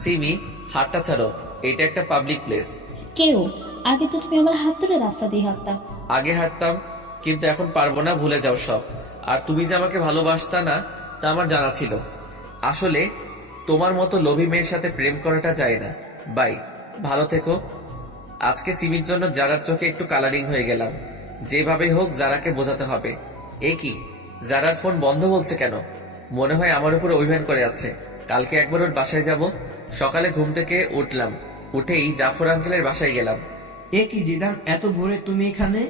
সিমি, হাতটা ছাড়ো, এটা একটা পাবলিক প্লেস। কেউ? আগে তো তুমি আমার হাত ধরে রাস্তা দিয়ে হাঁটতা। আগে হাঁটতাম, কিন্তু এখন পারবো না, ভুলে যাও সব। আর তুমি যে আমাকে ভালোবাসতা না, তা আমার জানা ছিল। আসলে তোমার মতো লোভী মেয়ের সাথে প্রেম করাটা যায় না। বাই, ভালো থেকো। আজকে সিমির জন্য যারার চোখে একটু কালারিং হয়ে গেলাম। যেভাবে হোক যারাকে বোঝাতে হবে। এ কি, যারার ফোন বন্ধ বলছে কেন? মনে হয় আমার উপর অভিমান করে আছে। কালকে একবার ওর বাসায় যাব। সকালে ঘুম থেকে উঠলাম, উঠেই জাফর আঙ্কেলের বাসায় গেলাম। এ কি জিদান, এত ভোরে তুমি এখানে?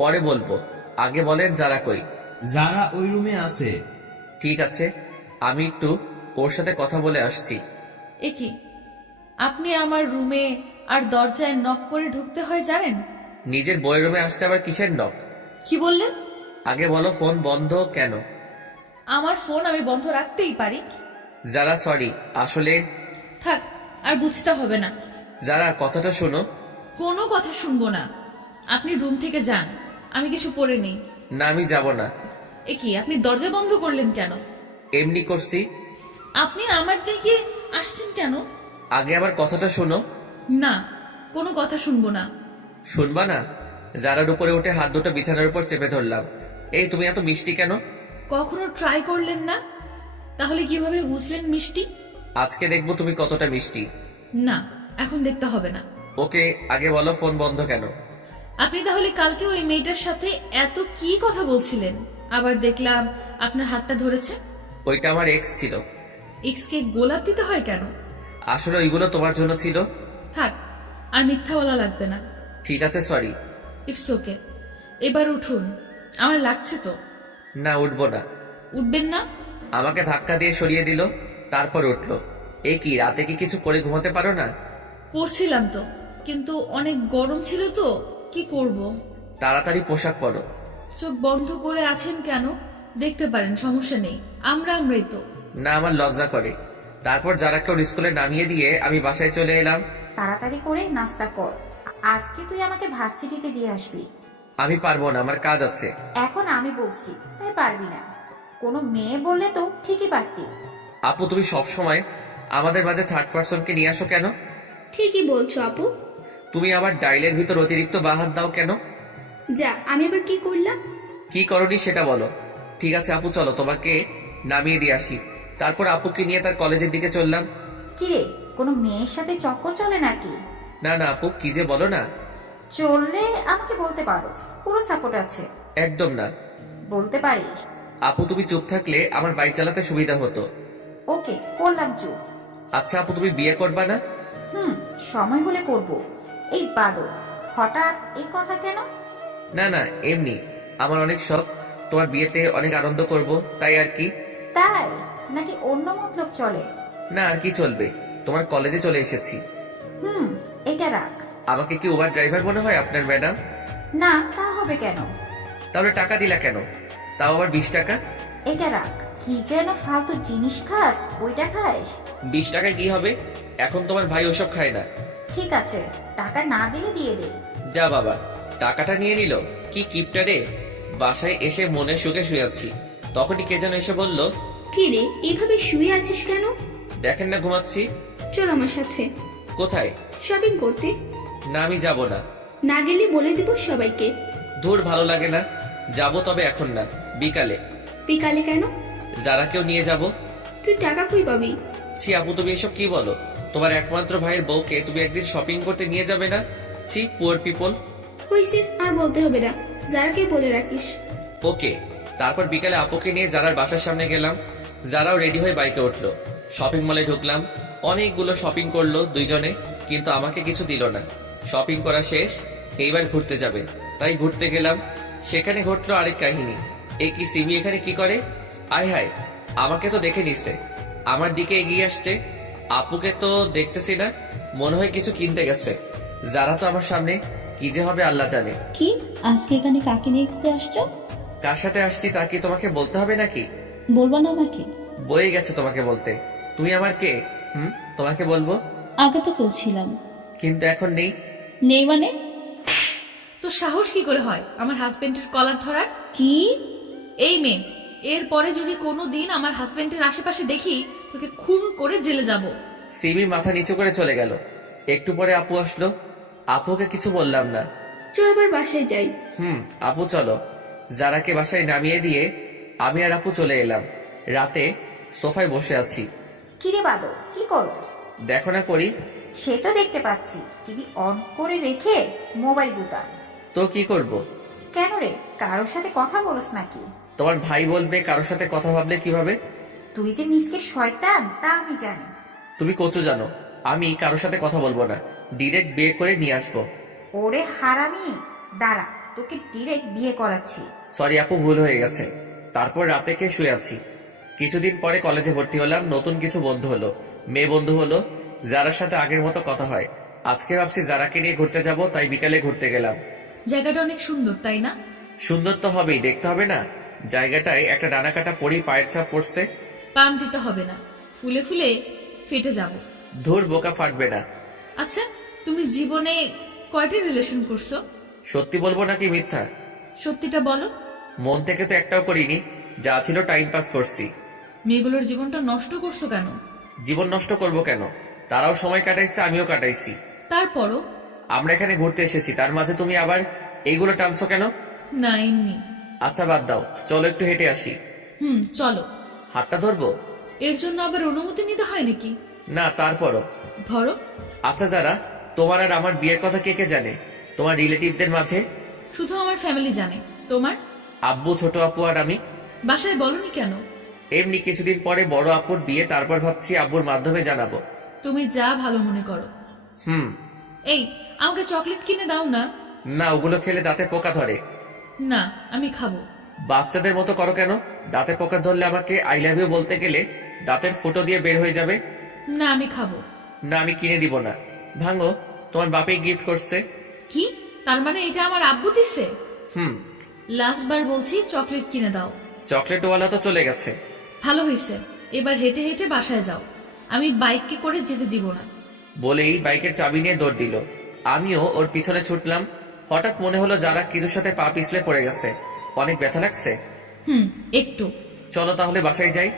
পরে বলবো, আগে বলেন যারা কই। যারা ওই রুমে আছে। ঠিক আছে, আমি একটু ওর সাথে কথা বলে আসছি। এ কি, আপনি আমার রুমে আর দরজায় নক করে ঢুকতে হয় জানেন? নিজের বইয়ের রুমে আসতে আবার কিসের নক? কি বললেন? আগে বলো ফোন বন্ধ কেন? আমার ফোন আমি বন্ধ রাখতেই পারি। যারা সরি, আসলে। থাক, আর বুঝতে হবে না। যারা কথাটা শোনো। কোনো কথা শুনবো না। আপনি রুম থেকে যান, আমি কিছু পরে নেই। না আমি যাব না। এ কি, আপনি দরজা বন্ধ করলেন কেন? এমনি করছি। আপনি আমার দিকে আসছেন কেন? আগে আমার কথাটা শোনো। না, কোনো কথা শুনবো না। শুনবা না? যারার উপরে উঠে হাত দুটো বিছানার উপর চেপে ধরলাম। এই তুমি এত মিষ্টি কেন? কখনো ট্রাই করলেন না? তাহলে কিভাবে বুঝলেন মিষ্টি? আজকে দেখবো তুমি কতটা মিষ্টি। না, এখন দেখতে হবে না। ওকে, আগে বলো ফোন বন্ধ কেন? আপনি তাহলে কালকে ওই মেয়েটার সাথে এত কি কথা বলছিলেন? আবার দেখলাম আপনার হাতটা ধরেছে। ওইটা আমার এক্স ছিল। এক্স কে গোলাপ দিতে হয় কেন? আসলে ওইগুলো তোমার জন্য ছিল। থাক, আর মিথ্যা বলা লাগবে না। ঠিক আছে, সরি। It's okay. এবার উঠুন, আমার লাগছে তো। না, উঠবো না। উঠবেন না? আমাকে ধাক্কা দিয়ে সরিয়ে দিল, তারপর উঠলো। এই কি, রাতে কি কিছু পরে ঘুমাতে পারো না? পড়ছিলাম তো, কিন্তু অনেক গরম ছিল তো, কি করব। তাড়াতাড়ি পোশাক পরো। চোখ বন্ধ করে আছেন কেন? দেখতে পারেন, সমস্যা নেই। আমরাই তো। না, আমার লজ্জা করে। তারপর যারা কেউ স্কুলে নামিয়ে দিয়ে আমি বাসায় চলে এলাম। তাড়াতাড়ি করে নাস্তা কর, আজকে তুই আমাকে ভার্সিটিতে দিয়ে আসবি। আমি পারবো না, আমার কাজ আছে। এখন আমি বলছি তাই পারবি না? কোনো মেয়ে বললে তো ঠিকই পারতি। আপু, তুমি সবসময় আমাদের মাঝে থার্ড পার্সনকে নিয়ে আসো কেন? ঠিকই বলছো আপু। তুমি আবার ডাইলের ভিতর অতিরিক্ত বাহাত দাও কেন? যা, আমি আবার কি করলাম? কি করনি সেটা বলো। ঠিক আছে আপু, চলো তোমাকে নামিয়ে দিয়ে আসি। তারপর আপুকে নিয়ে তার কলেজের দিকে চললাম। কিরে, কোনো মেয়ের সাথে চক্কর চলে নাকি? না না আপু, কি যে বলো না। চললে আমাকে বলতে পারো, পুরো সাপোর্ট আছে। একদম না। বলতে পারিস। আপু, তুমি চুপ থাকলে আমার বাইক চালাতে সুবিধা হতো। ওকে, করলাম চুপ। আচ্ছা আপু, তুমি বিয়ে করবা না? সময় হলে করব। এই বাদর, হঠাৎ এই কথা কেন? না না, এমনি আমার অনেক শখ, তোমার বিয়েতে অনেক আনন্দ করব, তাই আর কি। তাই নাকি অন্য মতলব চলে? না, আর কি চলবে, তোমার কলেজে চলে এসেছি। এটা রাখ। আমাকে কি উবার ড্রাইভার মনে হয় আপনার ম্যাডাম? না, তা হবে কেন? তাহলে টাকা দিলা কেন? তাও আবার 20 টাকা। এটা রাখ। কি যেন ফালতু জিনিস খাস, ওইটা খাস। 20 টাকায় কি হবে? এখন তোমার ভাই ওসব খায় না। ঠিক আছে, টাকা না দিলে দিয়ে দে। যা বাবা, টাকাটা নিয়ে নিল। কি কিপটা রে। বাসায় এসে মনে সুখে শুয়েছি, তখনই কে যেন এসে বলল, কি রে, এভাবে শুয়ে আছিস কেন? দেখেন না ঘুমাচ্ছি। চল আমার সাথে কোথায়? শপিং করতে। না, আমি যাব না। না গেলে বলে দেব সবাইকে। দূর, ভালো লাগে না। যাব, তবে এখন না, বিকালে। বিকালে কেন? যারা কেউ নিয়ে যাব। তুই টাকা কই পাবি? ছি আপু, তুমি এসব কি বলো? তোমার একমাত্র ভাইয়ের বউকে তুমি একদিন শপিং করতে নিয়ে যাবে না? ছি, পুয়ার পিপল। হইছে, আর বলতে হবে না, যারাকে বলে রাখিস। ওকে। তারপর বিকালে আপুকে নিয়ে যারার বাসার সামনে গেলাম। যারাও রেডি হয়ে বাইকে উঠলো। শপিং মলে ঢুকলাম। অনেকগুলো শপিং করলো দুইজনে, কিন্তু আমাকে কিছু দিল না। শপিং করা শেষ, এইবার ঘুরতে যাবে, তাই ঘুরতে গেলাম। সেখানে ঘটলো আরেক কাহিনী। এই কি, সিমি এখানে কি করে? আয় হায়, আমাকে তো দেখে নিছে, আমার দিকে এগিয়ে আসছে। আপুকে তো দেখতেছি না, মনে হয় কিছু কিনতে গেছে। যারা তো আমার সামনে, কি যে হবে আল্লাহ জানে। কি, আজকে এখানে কাকে নিয়ে ঘুরতে আসছো? কার সাথে আসছি তা কি তোমাকে বলতে হবে নাকি? বলবো না আমাকে? বয়ে গেছে তোমাকে বলতে। তুমি আমার কে? তোমাকে বলবো? আগে তো কেউ ছিলাম। কিন্তু এখন নেই। নেই মানে? তো সাহস কি করে হয় আমার হাজবেন্ডের কলার ধরার? কি? এই মেয়ে, এরপরে যদি কোনো দিন আমার হাজবেন্ডের আশেপাশে দেখি, তোকে খুন করে জেলে যাব। সিমি মাথা নিচু করে চলে গেল। একটু পরে আপু আসলো। আপুকে কিছু বললাম না। চল আবার বাসায় যাই। আপু চলো। যারাকে বাসায় নামিয়ে দিয়ে আমি আর আপু চলে এলাম। রাতে সোফায় বসে আছি। কিরে বাদর, কি করস? দেখো না করি। সে তো দেখতে পাচ্ছি, টিভি অন করে রেখে মোবাইল বুতা। তো কি করব? কেন রে, কারোর সাথে কথা বলস নাকি? তোমার ভাই বলবে কারোর সাথে কথা ভাবলে কিভাবে? তুই যে মিসকে শয়তান তা আমি জানি। তুমি কচু জানো, আমি কারোর সাথে কথা বলবো না, ডিরেক্ট বিয়ে করে নিয়ে আসবো। ওরে হারামি, দাঁড়া, তোকে ডিরেক্ট বিয়ে করাচ্ছি। সরি আপু, ভুল হয়ে গেছে। তারপর রাতে কে শুয়ে আছি। কিছুদিন পরে কলেজে ভর্তি হলাম। নতুন কিছু বন্ধু হলো, মেয়ে বন্ধু হলো, যারার সাথে আগের মতো কথা হয়। আজকে ভাবছি যারাকে নিয়ে ঘুরতে যাব, তাই বিকালে ঘুরতে গেলাম। জায়গাটা অনেক সুন্দর, তাই না? সুন্দর তো হবেই, দেখতে হবে না? জায়গাটায় একটা ডানা কাটা পরি পায়ের ছাপ পড়ছে। পাম দিতে হবে না, ফুলে ফুলে ফেটে যাব। ধুর, বোকা ফাটবে না। আচ্ছা, তুমি জীবনে কয়টা রিলেশন করছো? সত্যি বলবো নাকি মিথ্যা? সত্যিটা বলো। মন থেকে তো একটাও করিনি, যা ছিল টাইম পাস করছি। মেয়েগুলোর জীবনটা নষ্ট করছো কেন? জীবন নষ্ট করব কেন? তারাও সময় কাটাইছে, আমিও কাটাইছি। তারপরও? আমরা এখানে ঘুরতে এসেছি, তার মাঝে তুমি আবার এইগুলো টানছো কেন? না, এমনি। আচ্ছা বাদ দাও, চলো একটু হেঁটে আসি। চলো। হাতটা ধরবো? এর জন্য আবার অনুমতি নিতে হয় নাকি? না, তারপরও। ধরো। আচ্ছা যারা, তোমার আর আমার বিয়ের কথা কে কে জানে তোমার রিলেটিভদের মাঝে? শুধু আমার ফ্যামিলি জানে। তোমার? আব্বু, ছোট আপু আর আমি। বাসায় বলনি কেন? এমনি কিছুদিন পরে বড় আপুর বিয়ে, তারপর ভাবছি আব্বুর মাধ্যমে জানাবো। তুমি যা ভালো মনে করো। এই, আমাকে চকলেট কিনে দাও না। না, ওগুলো খেলে দাঁতে পোকা ধরে। না, আমি খাবো। বাচ্চাদের মতো করো কেন? দাঁতে পোকা ধরলে আমাকে আই লাভ ইউ বলতে গেলে দাঁতের ফুটো দিয়ে বের হয়ে যাবে। না, আমি খাবো। না, আমি কিনে দিব না। ভাঙো, তোমার বাপে গিফট করছে। কি? তার মানে এটা আমার আব্বু দিছে? হুম। লাস্ট বার বলছি চকলেট কিনে দাও। চকলেটওয়ালা তো চলে গেছে। ভালো হয়েছে, এবার হেঁটে হেঁটে বাসায় যাও। আমি বাইকে করে যেতে দিব না। বলেই বাইকের চাবি নিয়ে দৌড় দিল। আমিও ওর পিছনে ছুটলাম। হঠাৎ মনে হলো যারা কিছুর সাথে পা পিছলে পড়ে গেছে। অনেক ব্যথা লাগছে। একটু। চলো তাহলে বাসায় যাই।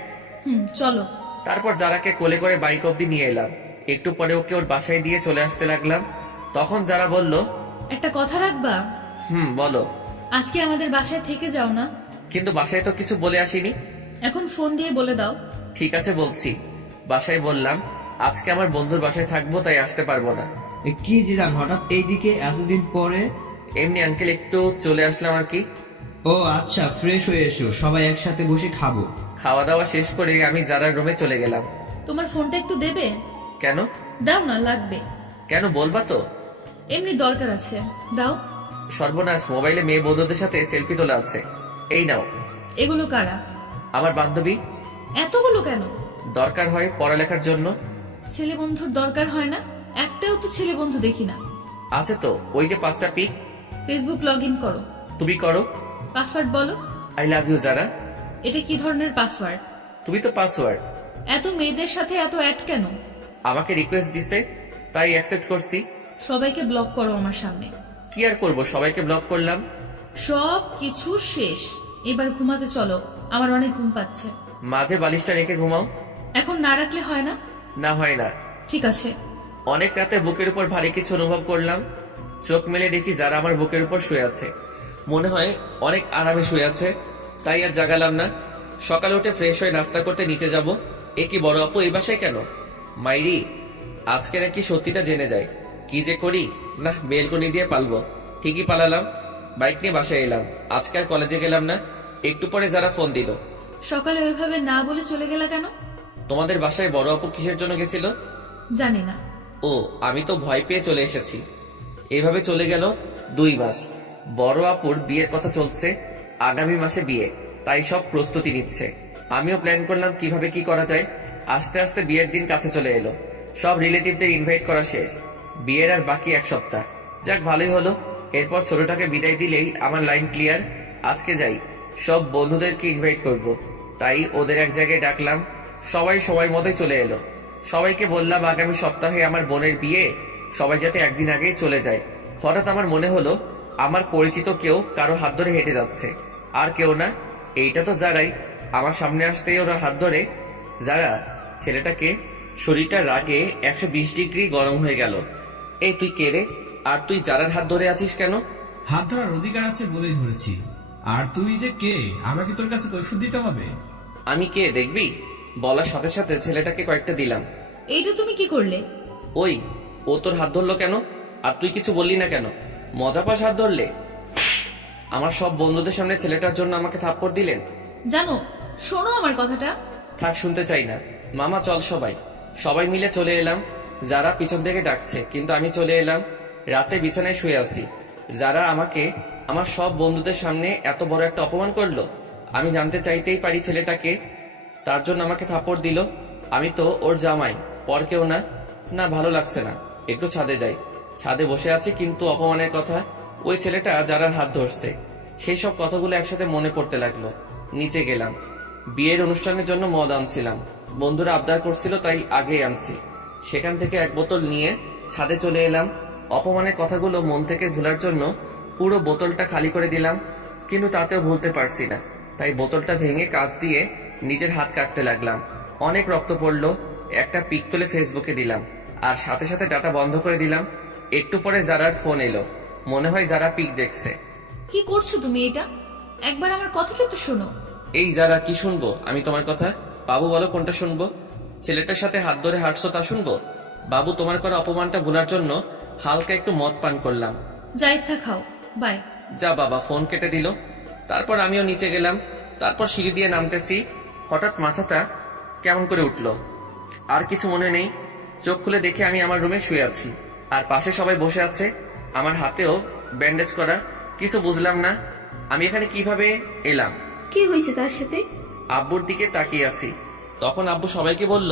চলো। তারপর যারাকে কোলে করে বাইক অব্দি নিয়ে এলাম। একটু পরে ওকে ওর বাসায় দিয়ে চলে আসতে লাগলাম। তখন যারা বলল, একটা কথা রাখবা? বলো। আজকে আমাদের বাসায় থেকে যাও না। কিন্তু বাসায় তো কিছু বলে আসিনি। এখন ফোন দিয়ে বলে দাও। ঠিক আছে, বলছি। বাসায় বললাম আজকে আমার বন্ধুর বাসায় থাকবো, তাই আসতে পারবো না। কি জিরান, হঠাৎ এইদিকে এতদিন পরে? এমনি আঙ্কেল, একটু চলে আসলাম আর কি। ও আচ্ছা, ফ্রেশ হয়ে এসো, সবাই একসাথে বসে খাবো। খাওয়া দাওয়া শেষ করে আমি যারার রুমে চলে গেলাম। তোমার ফোনটা একটু দেবে? কেন? দাও না, লাগবে। কেন, বলবা তো? এমনি দরকার আছে, দাও। সর্বনাশ, মোবাইলে মেয়ে বন্ধুদের সাথে সেলফি তোলা আছে। এই নাও। এগুলো কারা? আমার বান্ধবী। এতগুলো কেন? দরকার হয় পড়ালেখার জন্য। ছেলে বন্ধুর দরকার হয় না? একটাও তো ছেলে বন্ধু দেখি না। আছে তো, ওই যে 5টা পিক। ফেসবুক লগ ইন করো। তুমি করো। পাসওয়ার্ড বলো। আই লাভ ইউ যারা। এটা কি ধরনের পাসওয়ার্ড? তুমি তো পাসওয়ার্ড। এত মেয়েদের সাথে এত অ্যাড কেন? আমাকে রিকোয়েস্ট দিছে, তাই অ্যাকসেপ্ট করছি। সবাইকে ব্লক করো আমার সামনে। কি আর করব, সবাইকে ব্লক করলাম। সব কিছু শেষ, এবার ঘুমাতে চলো, আমার অনেক ঘুম পাচ্ছে। মাঝে বালিশটা রেখে ঘুমাও। এখন না রাখলে হয় না? না, হয় না। ঠিক আছে। অনেক রাতে বুকের উপর ভারী কিছু অনুভব করলাম। চোখ মেলে দেখি যারা আমার বুকের উপর শুয়ে আছে। মনে হয় অনেক আরামে শুয়ে আছে, তাই আর জাগালাম না। সকালে উঠে ফ্রেশ হয়ে নাস্তা করতে নিচে যাব। এ কি বড় আপু এই বাসায় কেন? মাইরি, আজকে নাকি সত্যিটা জেনে যায়। কি যে করি, না বেলকনি দিয়ে পালবো। ঠিকই পালালাম। বাইক নিয়ে বাসায় এলাম। আজকে আর কলেজে গেলাম না। একটু পরে যারা ফোন দিল। সকালে ওইভাবে না বলে চলে গেলা কেন? তোমাদের বাসায় বড় আপু কিসের জন্য গেছিল? জানি না। ও, আমি তো ভয় পেয়ে চলে এসেছি। এভাবে চলে গেল 2 মাস। বড় আপুর বিয়ের কথা চলছে, আগামী মাসে বিয়ে, তাই সব প্রস্তুতি নিচ্ছে। আমিও প্ল্যান করলাম কিভাবে কি করা যায়। আস্তে আস্তে বিয়ের দিন কাছে চলে এলো। সব রিলেটিভদের ইনভাইট করা শেষ। বিয়ের আর বাকি 1 সপ্তাহ। যাক, ভালোই হলো। এরপর ছোটটাকে বিদায় দিলেই আমার লাইন ক্লিয়ার। আজকে যাই, সব বন্ধুদেরকে ইনভাইট করব। তাই ওদের এক জায়গায় ডাকলাম। সবাই সময় মতোই চলে এলো। সবাইকে বললাম আগামী সপ্তাহে আমার বোনের বিয়ে, সবাই যাতে একদিন আগেই চলে যায়। হঠাৎ আমার মনে হলো আমার পরিচিত কেউ কারো হাত ধরে হেঁটে যাচ্ছে। আর কেউ না, এইটা তো যারাই। আমার সামনে আসতেই ওরা হাত ধরে। যারা, ছেলেটাকে। শরীরটা রাগে 120 ডিগ্রি গরম হয়ে গেল। এই তুই কে রে? আর তুই যারার হাত ধরে আছিস কেন? হাত ধরার অধিকার আছে বলেই ধরেছি। আর তুই যে কে, আমাকে তোর কাছে কৈফিয়ত দিতে হবে? আমি কে দেখবি? বলার সাথে সাথে ছেলেটাকে কয়েকটা দিলাম। এইটা তুমি কি করলে? ওই, ও তোর হাত ধরলো কেন? আর তুই কিছু বললি না কেন? মজা পাস হাত ধরলে? আমার সব বন্ধুদের সামনে ছেলেটার জন্য আমাকে থাপ্পড় দিলেন। জানো, শোনো আমার কথাটা। থাক, শুনতে চাই না। মামা চল, সবাই মিলে চলে এলাম। যারা পিছন থেকে ডাকছে, কিন্তু আমি চলে এলাম। রাতে বিছানায় শুয়ে আছি। যারা আমাকে আমার সব বন্ধুদের সামনে এত বড় একটা অপমান করলো। আমি জানতে চাইতেই পারি ছেলেটাকে, তার জন্য আমাকে থাপ্পড় দিল। আমি তো ওর জামাই, পর কেউ না। না, ভালো লাগছে না। একটু ছাদে যাই। ছাদে বসে আছি, কিন্তু অপমানের কথা, ওই ছেলেটা যারার হাত ধরছে, সেই সব কথাগুলো একসাথে মনে পড়তে লাগলো। নিচে গেলাম। বিয়ের অনুষ্ঠানের জন্য মদ আনছিলাম। বন্ধুরা আবদার করছিল, তাই আগেই আনছি। সেখান থেকে 1 বোতল নিয়ে ছাদে চলে এলাম। অপমানের কথাগুলো মন থেকে ভোলার জন্য পুরো বোতলটা খালি করে দিলাম, কিন্তু তাতেও ভুলতে পারছি না। তাই বোতলটা ভেঙে কাঁচ দিয়ে নিজের হাত কাটতে লাগলাম। অনেক রক্ত পড়লো। একটা পিক তুলে ফেসবুকে দিলাম, আর সাথে সাথে ডাটা বন্ধ করে দিলাম। একটু পরে যারার ফোন এলো, মনে হয় যারা পিক দেখছে। কি করছো তুমি এটা? একবার আমার কথাটা তো শোনো। এই যারা, কি শুনবো আমি তোমার কথা? বাবু বলো কোনটা শুনবো? ছেলেটার সাথে হাত ধরে হাঁটছো তা শুনবো? বাবু, তোমার করা অপমানটা ভোলার জন্য হালকা একটু মদ পান করলাম। যা ইচ্ছা খাও, বাই। যা বাবা, ফোন কেটে দিল। তারপর আমিও নিচে গেলাম। তারপর সিঁড়ি দিয়ে নামতেছি, হঠাৎ মাথাটা কেমন করে উঠলো। আর কিছু মনে নেই। চোখ খুলে দেখে আমি আমার রুমে শুয়ে আছি, আর পাশে সবাই বসে আছে। আমার হাতেও ব্যান্ডেজ করা। কিছু বুঝলাম না আমি এখানে কিভাবে এলাম। কি হয়েছে তার সাথে? আব্বুর দিকে তাকিয়ে আছি। তখন আব্বু সবাইকে বলল,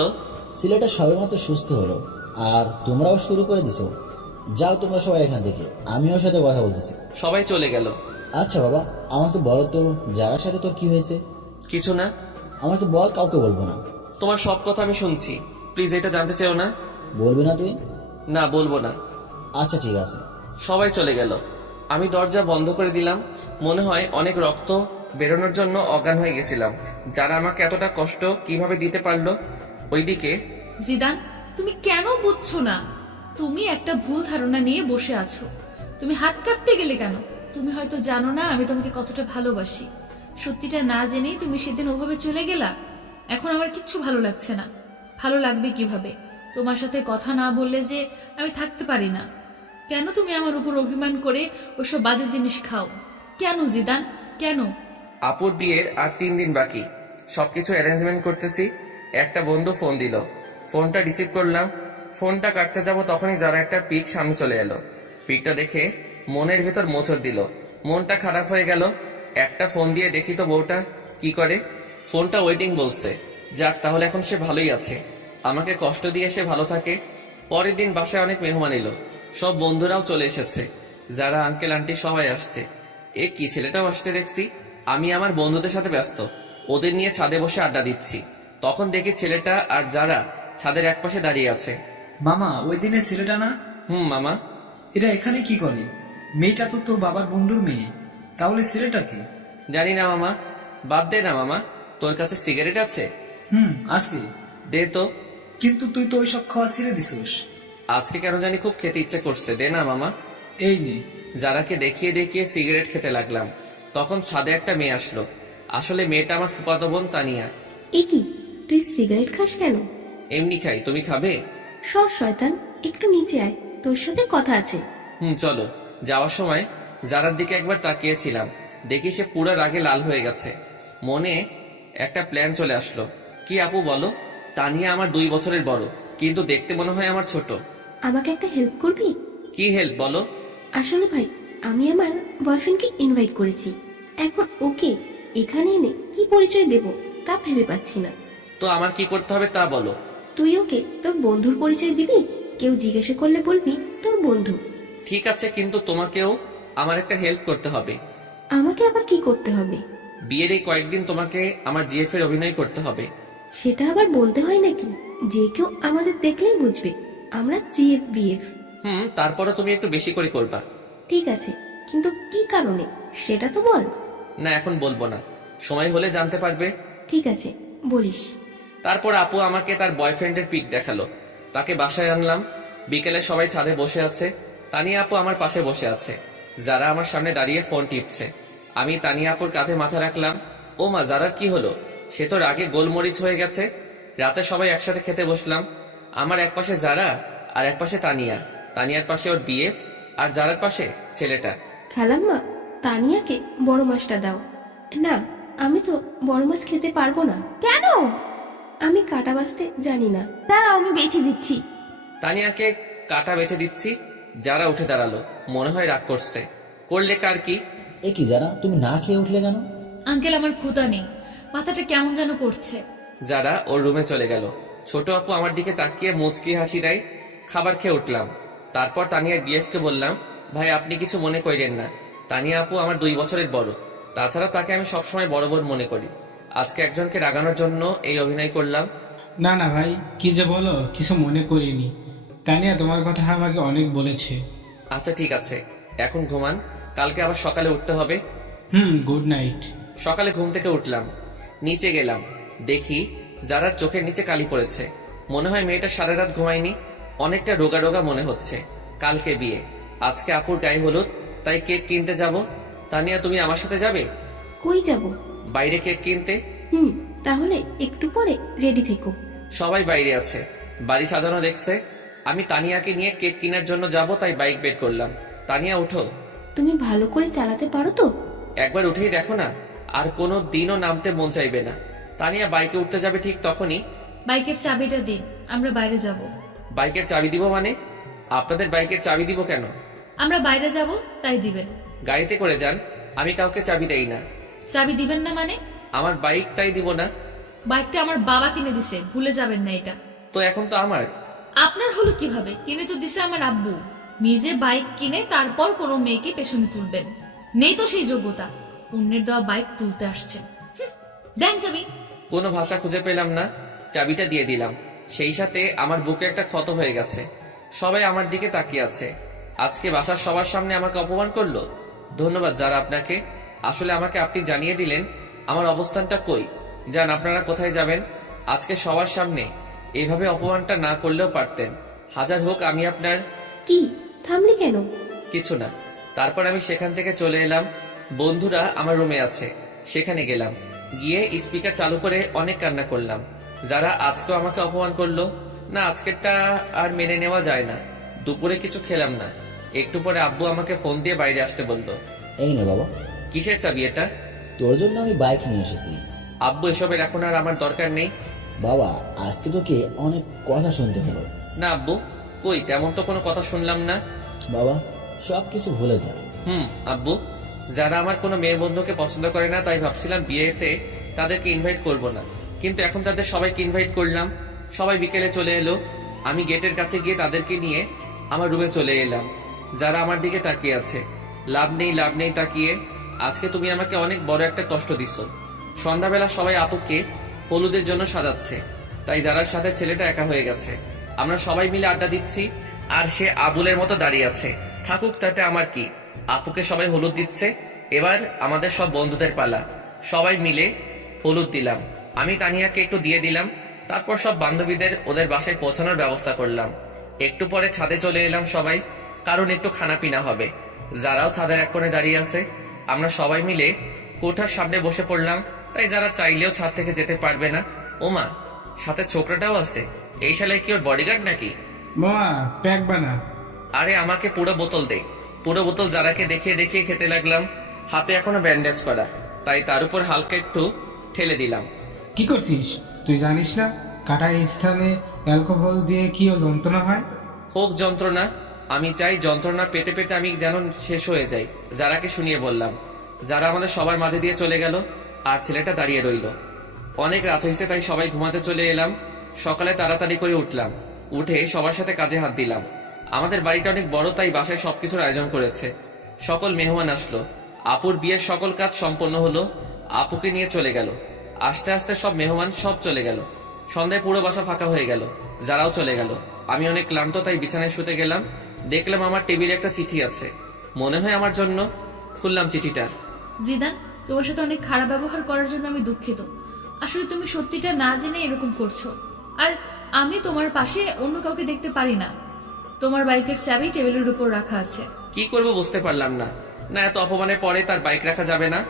ছেলেটা সবেমাত্র সুস্থ হলো, আর তোমরাও শুরু করে দিছো। যাও তোমরা সবাই এখান থেকে, আমি ওর সাথে কথা বলতেছি। সবাই চলে গেল। আচ্ছা বাবা, আমাকে বলো তো যারার সাথে তোর কি হয়েছে? কিছু না। আমাকে বল, কাউকে বলবো না। তোমার সব কথা আমি শুনছি, প্লিজ এটা জানতে চাও না? বলবি না তুই? না, বলবো না। আচ্ছা ঠিক আছে। সবাই চলে গেল। আমি দরজা বন্ধ করে দিলাম। মনে হয় অনেক রক্ত বেরোনোর জন্য অজ্ঞান হয়ে গেছিলাম। যারা আমাকে এতটা কষ্ট কিভাবে দিতে পারলো। ওইদিকে জিদান, তুমি কেন বুঝছো না? তুমি একটা ভুল ধারণা নিয়ে বসে আছো। তুমি হাত কাটতে গেলে কেন? তুমি হয়তো জানো না আমি তোমাকে কতটা ভালোবাসি। সত্যিটা না জেনেই তুমি সেদিন ওভাবে চলে গেলা। এখন আমার কিচ্ছু ভালো লাগছে না। ভালো লাগবে কিভাবে? তোমার সাথে কথা না বললে যে আমি থাকতে পারি না। কেন তুমি আমার উপর অভিমান করে ওসব বাজে জিনিস খাও? কেন জিদান, কেন? আপুর বিয়ের আর 3 দিন বাকি। সবকিছু অ্যারেঞ্জমেন্ট করতেছি। একটা বন্ধু ফোন দিল। ফোনটা রিসিভ করলাম। ফোনটা কাটতে যাব, তখনই যারা একটা পিক সামনে চলে এলো। পিকটা দেখে মনের ভেতর মোচড় দিল। মনটা খারাপ হয়ে গেল। একটা ফোন দিয়ে দেখি তো বউটা কি করে। ফোনটা ওয়েটিং বলছে। যাক, তাহলে এখন সে ভালোই আছে। আমাকে কষ্ট দিয়ে সে ভালো থাকে। পরের দিন বাসায় অনেক মেহমান এলো। সব বন্ধুরাও চলে এসেছে। যারা আঙ্কেল আন্টি সবাই আসছে। এ কি, ছেলেটাও আসছে দেখছি। আমি আমার বন্ধুদের সাথে ব্যস্ত, ওদের নিয়ে ছাদে বসে আড্ডা দিচ্ছি। তখন দেখি ছেলেটা আর যারা ছাদের একপাশে দাঁড়িয়ে আছে। মামা, ওই দিনের ছেলেটা না? মামা। এরা এখানে কি করে? মেয়েটা তো তোর বাবার বন্ধুর মেয়ে, তাহলে ছেলেটা কি? জানি না মামা, বাদ দে না মামা। তোর কাছে সিগারেট আছে? আছে। দে তো। কিন্তু তুই তো ওইসব খাওয়া ছেড়ে দিছিস। আজকে কেন জানি খুব খেতে ইচ্ছে করছে, দে না মামা। এই নে। যারাকে দেখিয়ে দেখিয়ে সিগারেট খেতে লাগলাম। তখন ছাদে একটা মেয়ে আসলো। আসলে মেয়েটা আমার ফুফাতো বোন তানিয়া। এ কি, তুই সিগারেট খাস কেন? এমনি খাই, তুমি খাবে? সর শয়তান, একটু নিচে আয়, তোর সাথে কথা আছে। চলো। যাওয়ার সময় যারার দিকে একবার তাকিয়েছিলাম, দেখি সে পুরো রাগে লাল হয়ে গেছে। মনে একটা প্ল্যান চলে আসলো। কি আপু বলো? তানিয়া আমার 2 বছরের বড়, কিন্তু দেখতে মনে হয় আমার ছোট। আমাকে একটা হেল্প করবি? কি হেল্প বলো? আসলে ভাই, আমি আমার বয়ফ্রেন্ডকে ইনভাইট করেছি। এখন ওকে এখানে এনে কি পরিচয় দেব তা ভেবে পাচ্ছি না। তো আমার কি করতে হবে তা বলো। তুই ওকে তোর বন্ধুর পরিচয় দিবি। কেউ জিজ্ঞাসা করলে বলবি তোর বন্ধু। ঠিক আছে, কিন্তু তোমাকেও আমার একটা হেল্প করতে হবে। আমাকে আবার কি করতে হবে? বিয়ের এই কয়েকদিন তোমাকে আমার জিএফ এর অভিনয় করতে হবে। সেটা আবার বলতে হয় নাকি? যে কেউ আমাদের দেখলেই বুঝবে আমরা জিএফ বিএফ। তারপরে তুমি একটু বেশি করে করবা। ঠিক আছে, কিন্তু কি কারণে সেটা তো বল। না, এখন বলবো না, সময় হলে জানতে পারবে। ঠিক আছে, বলিস। তারপর আপু আমাকে তার বয়ফ্রেন্ডের পিক দেখালো। তাকে বাসায় আনলাম। বিকেলে সবাই ছাদে বসে আছে। তানিয়া আপু আমার পাশে বসে আছে। যারা আমার সামনে দাঁড়িয়ে ফোন টিপছে। আমি তানিয়া আপুর কাঁধে মাথা রাখলাম। ও মা, যারার কি হলো? সে তো রাগে গোলমরিচ হয়ে গেছে। রাতে সবাই একসাথে খেতে বসলাম। আমার এক পাশে যারা, আর এক পাশে তানিয়া। তানিয়ার পাশে ওর বিএফ, আর যারার পাশে ছেলেটা। খালাম্মা, তানিয়াকে বড় মাছটা দাও। না, আমি তো বড় মাছ খেতে পারবো না। কেন? আমি কাটা বাছতে জানি না। দাঁড়াও, আমি বেছে দিচ্ছি। তানিয়াকে কাটা বেছে দিচ্ছি। যারা উঠে দাঁড়ালো, মনে হয় রাগ করছে। করলে কার কি? এ কি যারা, তুমি না খেয়ে উঠলে কেন? আঙ্কেল, আমার ক্ষুধা নেই, মাথাটা কেমন যেন করছে। যারা ওর রুমে চলে গেল। ছোট আপু আমার দিকে তাকিয়ে মুচকি হাসি দেয়। খাবার খেয়ে উঠলাম। তারপর তানিয়ার বিএফ কে বললাম, ভাই আপনি কিছু মনে করেন না, তানিয়া আপু আমার 2 বছরের বড়। তাছাড়া তাকে আমি সবসময় বড় বোন মনে করি। আজকে একজনকে রাগানোর জন্য এই অভিনয় করলাম। না না ভাই, কি যে বলো, কিছু মনে করিনি। তানিয়া তোমার কথা আমাকে অনেক বলেছে। আচ্ছা ঠিক আছে, এখন ঘুমান। কালকে আবার সকালে উঠতে হবে। Good night. সকালে ঘুম থেকে উঠলাম, নিচে গেলাম, দেখি যারার চোখের নিচে কালি পড়েছে। মনে হয় মেয়েটা সারা রাত ঘুমায়নি, অনেকটা রোগা রোগা মনে হচ্ছে। কালকে বিয়ে, আজকে আপুর গায়ে হলুদ, তাই কেক কিনতে যাব। তানিয়া, তুমি আমার সাথে যাবে? কই যাব? বাইরে কেক কিনতে। তাহলে একটু পরে রেডি থেকো। সবাই বাইরে আছে, বাড়ি সাজানো দেখছে। আমি তানিয়াকে নিয়ে কেক কেনার জন্য যাব, তাই বাইক বের করলাম। তানিয়া, উঠো। তুমি ভালো করে চালাতে পারো তো? একবার উঠেই দেখো না, আর কোনো দিনও নামতে মন চাইবে না। তানিয়া বাইকে উঠতে যাবে ঠিক তখনই, বাইকের চাবিটা দিন, আমরা বাইরে যাব। বাইকের চাবি দিব মানে? আপনাদের বাইকের চাবি দিব কেন? আমরা বাইরে যাব, তাই দিবেন। গাড়িতে করে যান, আমি কাউকে চাবি দেই না। চাবি দিবেন না মানে? আমার বাইক, তাই দিব না। বাইকটা আমার বাবা কিনে দিছে, ভুলে যাবেন না এটা। তো এখন তো আমার। আপনার হলো কিভাবে? কিনে তো দিছে আমার আব্বু। নিজে বাইক কিনে তারপর কোনো মেয়েকে পেছনে তুলবেন, নেই তো সেই যোগ্যতা। অন্যের দেওয়া বাইক তুলতে আসছেন। দেন চাবি। কোনো ভাষা খুঁজে পেলাম না, চাবিটা দিয়ে দিলাম। সেই সাথে আমার বুকে একটা ক্ষত হয়ে গেছে। সবাই আমার দিকে তাকিয়ে আছে। আজকে বাসার সবার সামনে আমাকে অপমান করলো। ধন্যবাদ যারা আপনাকে। আসলে আমাকে আপনি জানিয়ে দিলেন আমার অবস্থানটা কই। যান, আপনারা কোথায় যাবেন? আজকে সবার সামনে এইভাবে অপমানটা না করলেও পারতেন। হাজার হোক আমি আপনার। কি থামলি কেন? কিছু না। তারপর আমি সেখান থেকে চলে এলাম। বন্ধুরা আমার রুমে আছে, সেখানে গেলাম। গিয়ে স্পিকার চালু করে অনেক কান্না করলাম। যারা আজকেও আমাকে অপমান করলো না, আজকেরটা আর মেনে নেওয়া যায় না। দুপুরে কিছু খেলাম না। একটু পরে আব্বু আমাকে ফোন দিয়ে বাইরে আসতে বললো। এই নে বাবা। কিসের চাবি এটা? তোর জন্য আমি বাইক নিয়ে এসেছি। আব্বু, এসবের এখন আর আমার দরকার নেই। বাবা, আজকে তোকে অনেক কথা শুনতে হলো। না আব্বু, কই তেমন তো কোনো কথা শুনলাম না। বাবা, সব কিছু ভুলে যা। আব্বু, যারা আমার কোনো মেয়ের বন্ধুকে পছন্দ করে না, তাই ভাবছিলাম বিয়েতে তাদেরকে ইনভাইট করব না, কিন্তু এখন তাদের সবাইকে ইনভাইট করলাম। সবাই বিকেলে চলে এলো। আমি গেটের কাছে গিয়ে তাদেরকে নিয়ে আমার রুমে চলে এলাম। যারা আমার দিকে তাকিয়ে আছে। লাভ নেই তাকিয়ে। আজকে তুমি আমাকে অনেক বড় একটা কষ্ট দিচ্ছ। সন্ধ্যাবেলা সবাই আপুকে হলুদের জন্য সাজাচ্ছে, তাই যারার সাথে ছেলেটা একা হয়ে গেছে। আমরা সবাই মিলে আড্ডা দিচ্ছি, আর সে আবুলের মতো দাঁড়িয়ে আছে। থাকুক, তাতে আমার কি। আপুকে সবাই হলুদ দিচ্ছে। এবার আমাদের সব বন্ধুদের পালা। সবাই মিলে হলুদ দিলাম। আমি তানিয়াকে একটু দিয়ে দিলাম। তারপর সব বান্ধবীদের ওদের বাসায় পৌঁছানোর ব্যবস্থা করলাম। একটু পরে ছাদে চলে এলাম সবাই, কারণ একটু খানা পিনা হবে। যারাও ছাদের এক কোণে দাঁড়িয়ে আছে। আমরা সবাই মিলে কোঠার সামনে বসে পড়লাম, তাই যারা চাইলেও ছাদ থেকে যেতে পারবে না। ওমা, সাথে ছোকরাটাও আছে। এই শালায় কি ওর বডিগার্ড নাকি? মামা, প্যাক বানা। আরে আমাকে পুরো বোতল দে। পুরো বোতল যারাকে দেখিয়ে দেখিয়ে খেতে লাগলাম। হাতে এখনো ব্যান্ডেজ করা, তাই তার উপর হালকা একটু ঠেলে দিলাম। কি করছিস তুই জানিস না কাটা স্থানে অ্যালকোহল দিয়ে কি যন্ত্রণা হয়? হোক যন্ত্রণা, আমি চাই যন্ত্রণা পেতে পেতে আমি যেন শেষ হয়ে যাই। যারাকে শুনিয়ে বললাম। যারা আমাদের সবার মাঝে দিয়ে চলে গেল, আর ছেলেটা দাঁড়িয়ে রইল। অনেক রাত হয়েছে, তাই সবাই ঘুমাতে চলে এলাম। সকালে তাড়াতাড়ি করে উঠলাম, উঠে সবার সাথে কাজে হাত দিলাম। আমাদের বাড়িটা অনেক বড়, তাই বাসায় সবকিছুর আয়োজন করেছে। সকল মেহমান আসলো। আপুর বিয়ের সকল কাজ সম্পন্ন হলো। আপুকে নিয়ে চলে গেল। আস্তে আস্তে সব মেহমান সব চলে গেল। সন্ধ্যায় পুরো বাসা ফাঁকা হয়ে গেল। যারাও চলে গেল। আমি অনেক ক্লান্ত, তাই বিছানায় শুতে গেলাম। দেখলাম আমার টেবিলে একটা চিঠি আছে, মনে হয় আমার জন্য। খুললাম চিঠিটা। জিদান, তোমার সাথে অনেক খারাপ ব্যবহার করার জন্য আমি দুঃখিত। আসলে তুমি সত্যিটা না জেনে এরকম করছো, আর আমি তোমার পাশে অন্য কাউকে দেখতে পারি না। তোমার বাইকের চাবি টেবিলের উপর রাখা আছে। কি করব বুঝতে পারলাম না। না, এত অপমানের পরে তার বাইক রাখা যাবে না,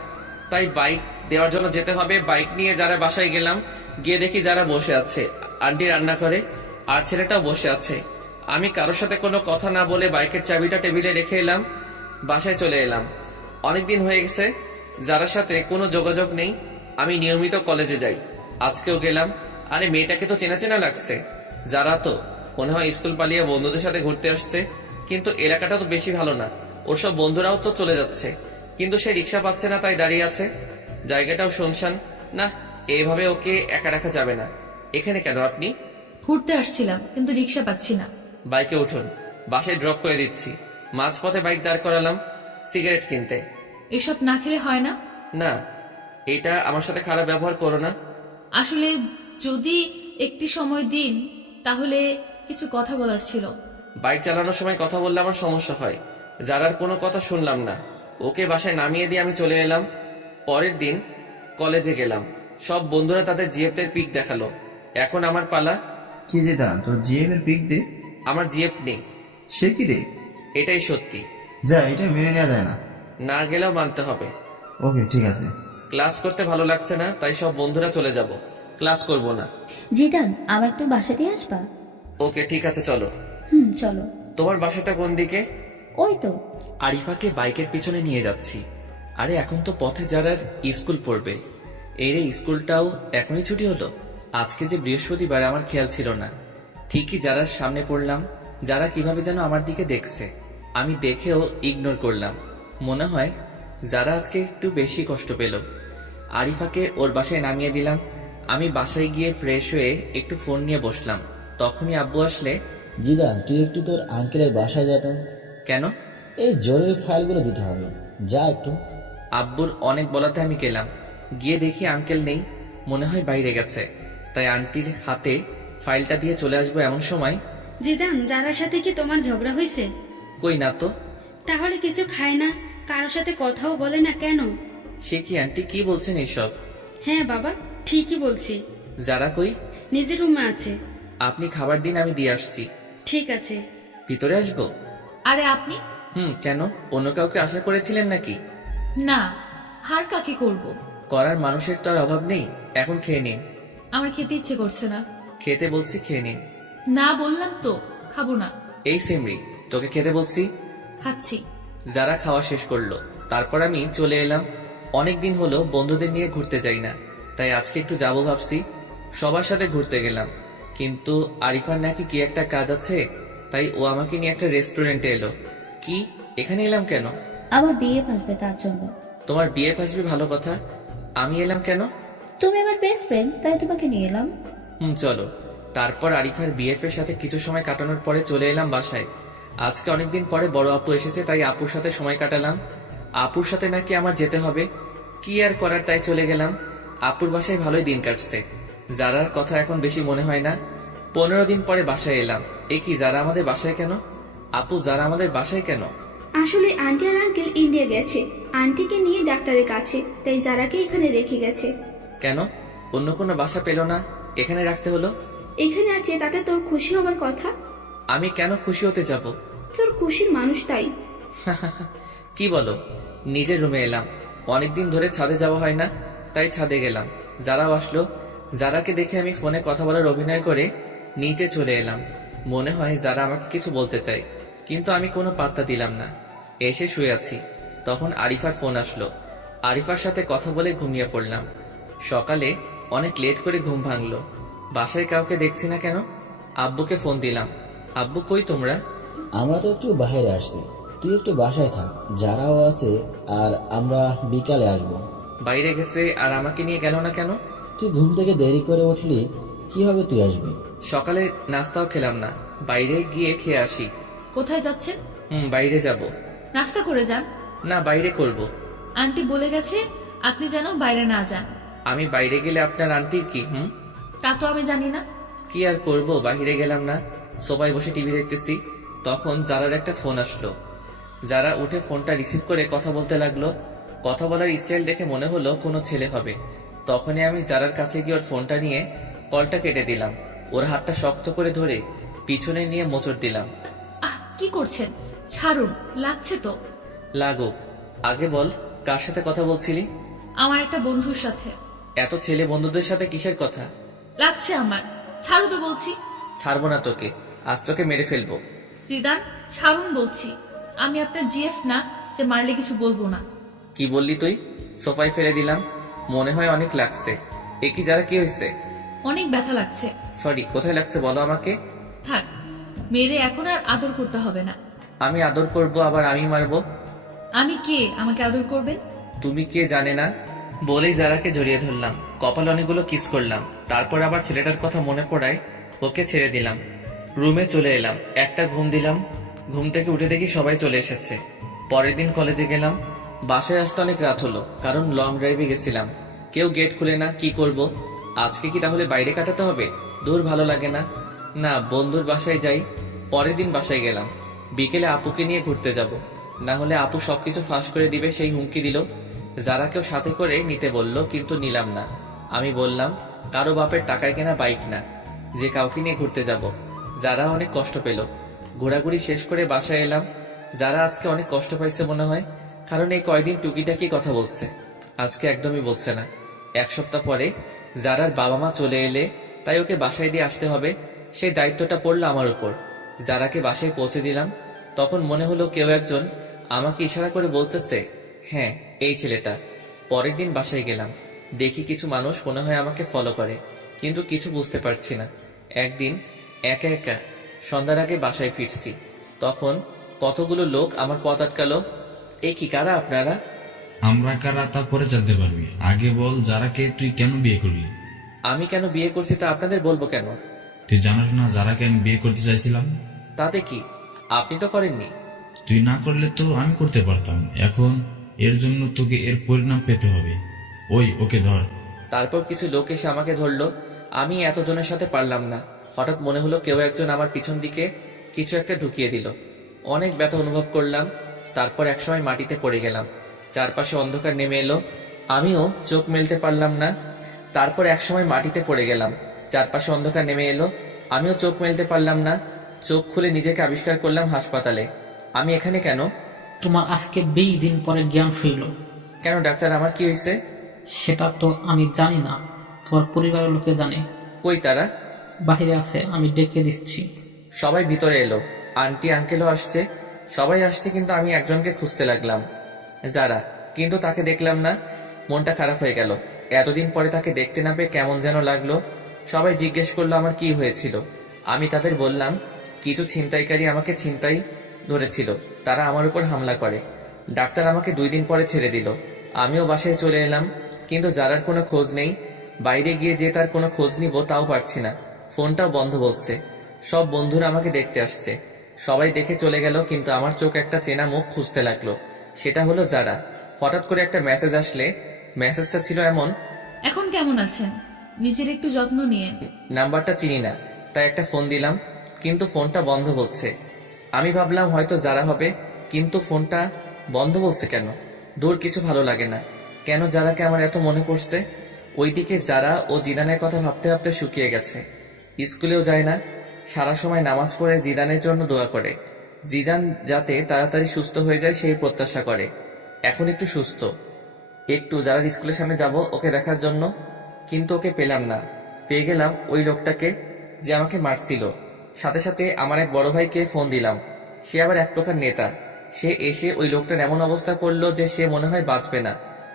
তাই বাইক দেওয়ার জন্য যেতে হবে। বাইক নিয়ে যারা বাসায় গেলাম, গিয়ে দেখি যারা বসে আছে। আন্টি রান্না করে, আর ছেলেটাও বসে আছে। আমি কারোর সাথে কোনো কথা না বলে বাইকের চাবিটা টেবিলে রেখে এলাম। বাসায় চলে এলাম। অনেকদিন হয়ে গেছে যারার সাথে কোনো যোগাযোগ নেই। আমি নিয়মিত কলেজে যাই, আজকেও গেলাম। আরে মেয়েটাকে তো চেনা চেনা লাগছে। যারা তো মনে হয় স্কুল পালিয়ে বন্ধুদের সাথে ঘুরতে আসছে, কিন্তু এলাকাটা তো বেশি ভালো না। ওর সব বন্ধুরাও তো চলে যাচ্ছে, কিন্তু সে রিক্সা পাচ্ছে না, তাই দাঁড়িয়ে আছে। জায়গাটাও শুনশান। না, এইভাবে ওকে একা রাখা যাবে না। এখানে কেন আপনি? ঘুরতে আসছিলাম, কিন্তু রিক্সা পাচ্ছি না। বাইকে উঠুন, বাসে ড্রপ করে দিচ্ছি। মাঝপথে বাইক দাঁড় করালাম সিগারেট কিনতে। এসব না খেলে হয় না। না, এটা আমার সাথে খারাপ ব্যবহার করো না। আসলে যদি একটি সময় দিন, তাহলে কিছু কথা বলার ছিল। বাইক চালানোর সময় কথা বললে আমার সমস্যা হয়। যারার কোনো কথা শুনলাম না। ওকে বাসায় নামিয়ে দিয়ে আমি চলে এলাম। পরের দিন কলেজে গেলাম। সব বন্ধুরা তাদের জিএফের পিক দেখালো। এখন আমার পালা। কি জিদান, তোর জিএফ এর পিক দে। আমার জিএফ নেই। সে কি রে? এটাই সত্যি। যা, এটা মেনে নেওয়া যায় না। না গেলেও মানতে হবে। ওকে, ঠিক আছে। ক্লাস করতে ভালো লাগছে না, তাই সব বন্ধুরা চলে যাব। ক্লাস করব না। জিদান আমার একটু বাসা দিয়ে আসবা? ওকে, ঠিক আছে, চলো। চলো। তোমার বাসাটা কোন দিকে? ওই তো। আরিফাকে বাইকের পিছনে নিয়ে যাচ্ছি। আরে এখন তো পথে যারার স্কুল পড়বে। এই রে, স্কুলটাও এখনই ছুটি হলো। আজকে যে বৃহস্পতিবার, আমার খেয়াল ছিল না। ঠিকই যারার সামনে পড়লাম। যারা কিভাবে যেন আমার দিকে দেখছে, আমি দেখেও ইগনোর করলাম। মনে হয় যারা আজকে একটু বেশি কষ্ট পেল। আরিফাকে ওর বাসায় নামিয়ে দিলাম। আমি বাসায় গিয়ে ফ্রেশ হয়ে একটু ফোন নিয়ে বসলাম। তখনই আব্বু আসলে। জিদান, তুই একটু তোর আঙ্কেলের বাসায় যেতাম। কেন? এই জরুরি ফাইলগুলো দিতে হবে, যা একটু। আব্বুর অনেক বলাতে আমি গেলাম। গিয়ে দেখি আঙ্কেল নেই, মনে হয় বাইরে গেছে। তাই আন্টির হাতে ফাইলটা দিয়ে চলে আসবো এমন সময়। জিদান, যারার সাথে কি তোমার ঝগড়া হয়েছে? কই না তো। তাহলে কিছু খায় না, কারোর সাথে কথাও বলে না কেন? সে কি আন্টি, কি বলছেন এইসব? হ্যাঁ বাবা, ঠিকই বলছি। যারা কই? নিজের রুমে আছে। আপনি খাবার দিন, আমি দিয়ে আসছি। ঠিক আছে। ভিতরে আসবো? আরে আপনি? কেন? অন্য কাউকে আশা করেছিলেন নাকি? না, হার কাকে করব। করার মানুষের তো আর অভাব নেই। এখন খেয়ে নিন। আমার খেতে ইচ্ছে করছে না। খেতে বলছি, খেয়ে নিন। না বললাম তো, খাবো না। এই সিমরি, তোকে খেতে বলছি। খাচ্ছি। যারা খাওয়া শেষ করলো, তারপর আমি চলে এলাম। অনেকদিন হলো বন্ধুদের নিয়ে ঘুরতে যাই না, তাই আজকে একটু যাবো ভাবছি। সবার সাথে ঘুরতে গেলাম, কিন্তু আরিফার নাকি কি একটা কাজ আছে, তাই ও আমাকে নিয়ে একটা রেস্টুরেন্টে এলো। কি, এখানে এলাম কেন? আমার বিয়ে আসবে তার জন্য। তোমার বিয়ে আসবে, ভালো কথা। আমি এলাম কেন? তুমি আমার বেস্ট ফ্রেন্ড, তাই তোমাকে নিয়ে এলাম। চলো। তারপর আরিফার বিএফ এর সাথে কিছু সময় কাটানোর পরে চলে এলাম বাসায়। আজকে অনেকদিন পরে বড় আপু এসেছে, তাই আপুর সাথে সময় কাটালাম। আপুর সাথে নাকি আমার যেতে হবে, কি আর করার, তাই চলে গেলাম। আপুর বাসায় ভালোই দিন কাটছে। যারার কথা এখন বেশি মনে হয় না। 15 দিন পরে বাসায় এলাম। এ কি, যারা আমাদের বাসায় কেন? আপু, যারা আমাদের বাসায় কেন? আসলে আন্টি আর আঙ্কেল ইন্ডিয়া গেছে আন্টিকে নিয়ে ডাক্তারের কাছে, তাই যারাকে এখানে রেখে গেছে। কেন? অন্য কোনো বাসা পেল না, এখানে রাখতে হলো? এখানে আছে তাতে তোর খুশি হবার কথা। আমি কেন খুশি হতে যাব? তোর খুশির মানুষ তাই। কি বলো? নিজের রুমে এলাম। অনেকদিন ধরে ছাদে যাওয়া হয় না, তাই ছাদে গেলাম। যারাও আসলো। যারাকে দেখে আমি ফোনে কথা বলার অভিনয় করে নিচে চলে এলাম। মনে হয় যারা আমাকে কিছু বলতে চাই, কিন্তু আমি কোনো পাত্তা দিলাম না। এসে শুয়ে আছি, তখন আরিফার ফোন আসলো। আরিফার সাথে কথা বলে ঘুমিয়ে পড়লাম। সকালে অনেক লেট করে ঘুম ভাঙলো। বাসায় কাউকে দেখছি না কেন? আব্বুকে ফোন দিলাম। আব্বু, কই তোমরা? আমরা তো একটু বাইরে আসছি, তুই একটু বাসায় থাক, যারাও আছে, আর আমরা বিকালে আসবো। বাইরে গেছে আর আমাকে নিয়ে গেল না কেন? তুই ঘুম থেকে দেরি করে উঠলি, কিভাবে তুই আসবি? সকালে নাস্তাও খেলাম না, বাইরে গিয়ে খেয়ে আসি। কোথায় যাচ্ছেন? বাইরে যাব। নাস্তা করে যান। না, বাইরে করব। আন্টি বলে গেছে আপনি যেন বাইরে না যান। আমি বাইরে গেলে আপনার আন্টির কি? তা তো আমি জানি না। কি আর করব, বাইরে গেলাম না, সবাই বসে টিভি দেখতেছি। তখন যারার একটা ফোন আসলো। যারা উঠে ফোনটা রিসিভ করে কথা বলতে লাগলো। কথা বলার স্টাইল দেখে মনে হলো কোনো ছেলে হবে। তখনই আমি যারার কাছে গিয়ে ওর ফোনটা নিয়ে কলটা কেটে দিলাম। ওর হাতটা শক্ত করে ধরে পিছনে নিয়ে মোচড় দিলাম। কি করছেন? ছাড়ুন, লাগছে তো। লাগুক, আগে বল কার সাথে কথা বলছিলি? আমার একটা বন্ধুর সাথে। এত ছেলে বন্ধুদের সাথে কিসের কথা? লাগছে আমার, ছাড়ু তো বলছি। ছাড়বো না তোকে, আজ তোকে মেরে ফেলবো। জিদান, ছাড়ুন বলছি। আমি আপনার জিএফ না যে মারলে কিছু বলবো না। কি বললি তুই? সোফায় ফেলে দিলাম। মনে হয় অনেক লাগছে। এ কি, যারা কি হয়েছে? অনেক ব্যথা লাগছে। সরি, কোথায় লাগছে বলো আমাকে। থাক, মেরে এখন আর আদর করতে হবে না। আমি আদর করব, আবার আমি মারবো? আমি কে আমাকে আদর করবেন? তুমি কে জানে না বলেই যারাকে জড়িয়ে ধরলাম। কপাল অনেকগুলো কিস করলাম। তারপর আবার ছেলেটার কথা মনে পড়ায় ওকে ছেড়ে দিলাম। রুমে চলে এলাম, একটা ঘুম দিলাম। ঘুম থেকে উঠে দেখি সবাই চলে এসেছে। পরের দিন কলেজে গেলাম। বাসায় আসতে অনেক রাত হলো, কারণ লং ড্রাইভে গেছিলাম। কেউ গেট খুলে না, কি করব? আজকে কি তাহলে বাইরে কাটাতে হবে? দূর, ভালো লাগে না। না, বন্ধুর বাসায় যাই। পরের দিন বাসায় গেলাম। বিকেলে আপুকে নিয়ে ঘুরতে যাব। না হলে আপু সবকিছু ফাঁস করে দিবে সেই হুমকি দিল। যারাকেও সাথে করে নিতে বলল, কিন্তু নিলাম না। আমি বললাম কারো বাপের টাকায় কেনা বাইক না যে কাউকে নিয়ে ঘুরতে যাব। যারা অনেক কষ্ট পেল। ঘোরাঘুরি শেষ করে বাসায় এলাম। যারা আজকে অনেক কষ্ট পাইছে মনে হয়, কারণ এই কয়দিন টুকিটাকি কথা বলছে, আজকে একদমই বলছে না। 1 সপ্তাহ পরে যারার বাবা মা চলে এলে তাই ওকে বাসায় দিয়ে আসতে হবে, সেই দায়িত্বটা পড়লো আমার উপর। যারাকে বাসায় পৌঁছে দিলাম, তখন মনে হলো কেউ একজন আমাকে ইশারা করে বলতেছে, হ্যাঁ এই ছেলেটা। পরের দিন বাসায় গেলাম, দেখি কিছু মানুষ মনে হয় আমাকে ফলো করে, কিন্তু কিছু বুঝতে পারছি না। একদিন একা একা সন্ধ্যার আগে বাসায় ফিরছি, তখন কতগুলো লোক আমার পথ আটকালো। এই কি, কারা আপনারা? আমরা কারা তা পরে জানতে পারবি, আগে বল যারাকে তুই কেন বিয়ে করলি? আমি কেন বিয়ে করছি তা আপনাদের বলবো কেন? তুই জানাস না যারাকে আমি বিয়ে করতে চাইছিলাম? তাতে কি, আপনি তো করেননি। তুই না করলে তো আমি করতে পারতাম। এখন এর জন্য তোকে এর পরিণাম পেতে হবে। ওকে ধর। তারপর কিছু লোক এসে আমাকে ধরলো। আমি এতজনের সাথে পারলাম না। হঠাৎ মনে হলো কেউ একজন আমার পিছন দিকে কিছু একটা ঢুকিয়ে দিল। অনেক ব্যথা অনুভব করলাম। তারপর একসময় মাটিতে পড়ে গেলাম। চারপাশে অন্ধকার নেমে এলো, আমিও চোখ মেলতে পারলাম না। তারপর একসময় মাটিতে পড়ে গেলাম, চারপাশে অন্ধকার নেমে এলো, আমিও চোখ মেলতে পারলাম না। চোখ খুলে নিজেকে আবিষ্কার করলাম হাসপাতালে। আমি এখানে কেন? তোমার আজকে 20 দিন পরে জ্ঞান ফিরল। কেন ডাক্তার, আমার কি হয়েছে? সেটা তো আমি জানি না, তোমার পরিবারের লোকে জানে। কই তারা? বাহিরে আছে, আমি ডেকে দিচ্ছি। সবাই ভিতরে এলো, আন্টি আঙ্কেলও আসছে, সবাই আসছে, কিন্তু আমি একজনকে খুঁজতে লাগলাম, যারা, কিন্তু তাকে দেখলাম না। মনটা খারাপ হয়ে গেল। এতদিন পরে তাকে দেখতে না পেয়ে কেমন যেন লাগলো। সবাই জিজ্ঞেস করলো আমার কি হয়েছিল। আমি তাদের বললাম কিছু ছিনতাইকারী আমাকে ছিনতাই ধরেছিল, তারা আমার উপর হামলা করে। ডাক্তার আমাকে 2 দিন পরে ছেড়ে দিল। আমিও বাসায় চলে এলাম, কিন্তু যারার কোনো খোঁজ নেই। বাইরে গিয়ে যে তার কোনো খোঁজ নিব তাও পারছি না, ফোনটাও বন্ধ বলছে। সব বন্ধুরা আমাকে দেখতে আসছে, সবাই দেখে চলে গেল, কিন্তু আমার চোখ একটা চেনা মুখ খুঁজতে লাগলো। সেটা হলো যারা। হঠাৎ করে একটা মেসেজ আসলে, মেসেজটা ছিল এমন, এখন কেমন আছেন, নিজের একটু যত্ন নিয়ে। নাম্বারটা চিনি না, তাই একটা ফোন দিলাম, কিন্তু ফোনটা বন্ধ বলছে। আমি ভাবলাম হয়তো যারা হবে, কিন্তু ফোনটা বন্ধ বলছে কেন? দূর, কিছু ভালো লাগে না। কেন যারাকে আমার এত মনে পড়ছে? ওইদিকে যারা ও জিদানের কথা ভাবতে ভাবতে শুকিয়ে গেছে। স্কুলেও যায় না, সারা সময় নামাজ পড়ে জিদানের জন্য দোয়া করে। জিদান যাতে তাড়াতাড়ি সুস্থ হয়ে যায় সেই প্রত্যাশা করে। এখন একটু সুস্থ, একটু যারা স্কুলের সামনে যাব ওকে দেখার জন্য, কিন্তু ওকে পেলাম না। পেয়ে গেলাম ওই লোকটাকে যে আমাকে মারছিল। সাথে সাথে আমার এক বড় ভাইকে ফোন দিলাম, সে আবার এক প্রকার নেতা। সে এসে ওই লোকটার এমন অবস্থা করলো যে সে মনে হয় বাঁচবে না,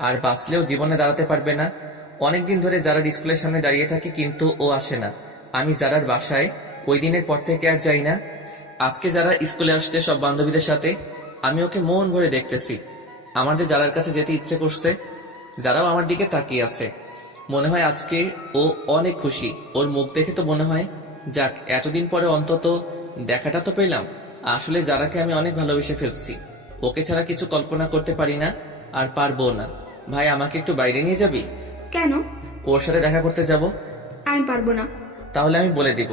আর বাঁচলেও জীবনে দাঁড়াতে পারবে না। অনেকদিন ধরে যারার স্কুলের সামনে দাঁড়িয়ে থাকে, কিন্তু ও আসে না। আমি যারার বাসায় ওই দিনের পর থেকে আর যাই না। আজকে যারা স্কুলে আসছে সব বান্ধবীদের সাথে, আমি ওকে মন ভরে দেখতেছি। আমার যে যারার কাছে যেতে ইচ্ছে করছে, যারাও আমার দিকে তাকিয়ে আছে। মনে হয় আজকে ও অনেক খুশি। ওর মুখ দেখে তো মনে হয় যাক, এতদিন পরে অন্তত দেখাটা তো পেলাম। আসলে যারাকে আমি অনেক ভালোবেসে ফেলছি, ওকে ছাড়া কিছু কল্পনা করতে পারি না, আর পারবো না। ভাই, আমাকে একটু বাইরে নিয়ে যাবি? কেন? ওর সাথে দেখা করতে যাব। আমি পারবো না। তাহলে আমি বলে দিব।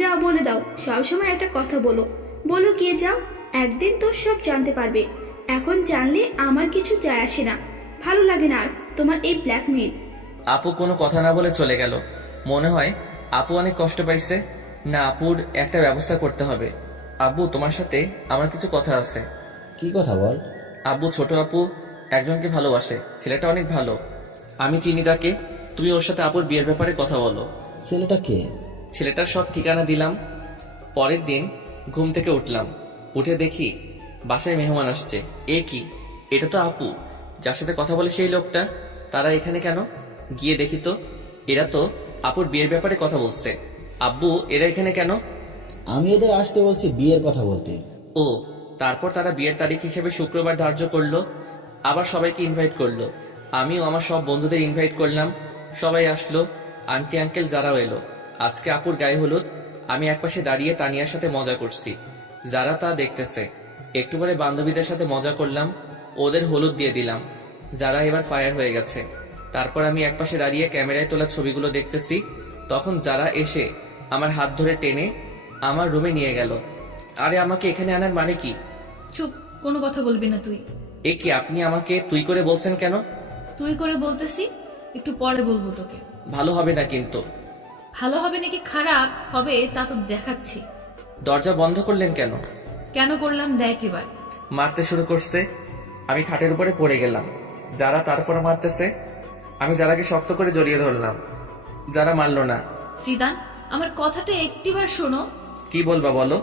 যাও, বলে দাও। সবসময় একটা কথা বলো, বলো গিয়ে যাও, একদিন তো সব জানতে পারবে। এখন জানলে আমার কিছু যায় আসে না, ভালো লাগে না আর তোমার এই ব্ল্যাকমেইল। আপু কোনো কথা না বলে চলে গেল। মনে হয় আপু অনেক কষ্ট পাইছে। না, আপুর একটা ব্যবস্থা করতে হবে। আব্বু, তোমার সাথে আমার কিছু কথা আছে। কি কথা বল? আব্বু, ছোট আপু একজনকে ভালোবাসে, ছেলেটা অনেক ভালো। আমি চিনি তাকে। তুমি ওর সাথে আপুর বিয়ের ব্যাপারে কথা বলো। ছেলেটা কে? ছেলেটার সব ঠিকানা দিলাম। পরের দিন ঘুম থেকে উঠলাম, উঠে দেখি বাসায় মেহমান আসছে। এ কি, এটা তো আপু যার সাথে কথা বলে সেই লোকটা। তারা এখানে কেন? গিয়ে দেখি তো, এরা তো আপুর বিয়ের ব্যাপারে কথা বলছে। আব্বু, এরা এখানে কেন? আমি এদের আসতে বলছি বিয়ের কথা বলতে। ও, তারপর তারা বিয়ের তারিখ হিসেবে শুক্রবার ধার্য করলো, আবার সবাইকে ইনভাইট করলো। আমিও আমার সব বন্ধুদের ইনভাইট করলাম, সবাই আসলো। আন্টি আঙ্কেল যারাও এলো। আজকে আপুর গায়ে হলুদ। আমি একপাশে দাঁড়িয়ে তানিয়ার সাথে মজা করছি, যারা তা দেখতেছে। একটু পরে বান্ধবীদের সাথে মজা করলাম, ওদের হলুদ দিয়ে দিলাম। যারা এবার ফায়ার হয়ে গেছে। তারপর আমি একপাশে দাঁড়িয়ে ক্যামেরায় তোলা ছবিগুলো দেখতেছি। তখন যারা এসে আমার হাত ধরে টেনে আমার রুমে নিয়ে গেল। আরে, আমাকে এখানে আনার মানে কি? চুপ, কোনো কথা বলবি না তুই। এ কি আপনি আমাকে তুই করে বলছেন কেন? তুই করে বলতেছি, একটু পরে বলবো তোকে। ভালো হবে না কিন্তু। ভালো হবে নাকি খারাপ হবে তা তো দেখাচ্ছি। দরজা বন্ধ করলেন কেন? কেন করলাম দেখ এবার। মারতে শুরু করছে, আমি খাটের উপরে পড়ে গেলাম। যারা তারপরে মারতেছে, আমি যারাকে শক্ত করে জড়িয়ে ধরলাম। যারা মারলো না। জিদান, আমার কথাটা একটিবার শোনো। কি বলবা বলো?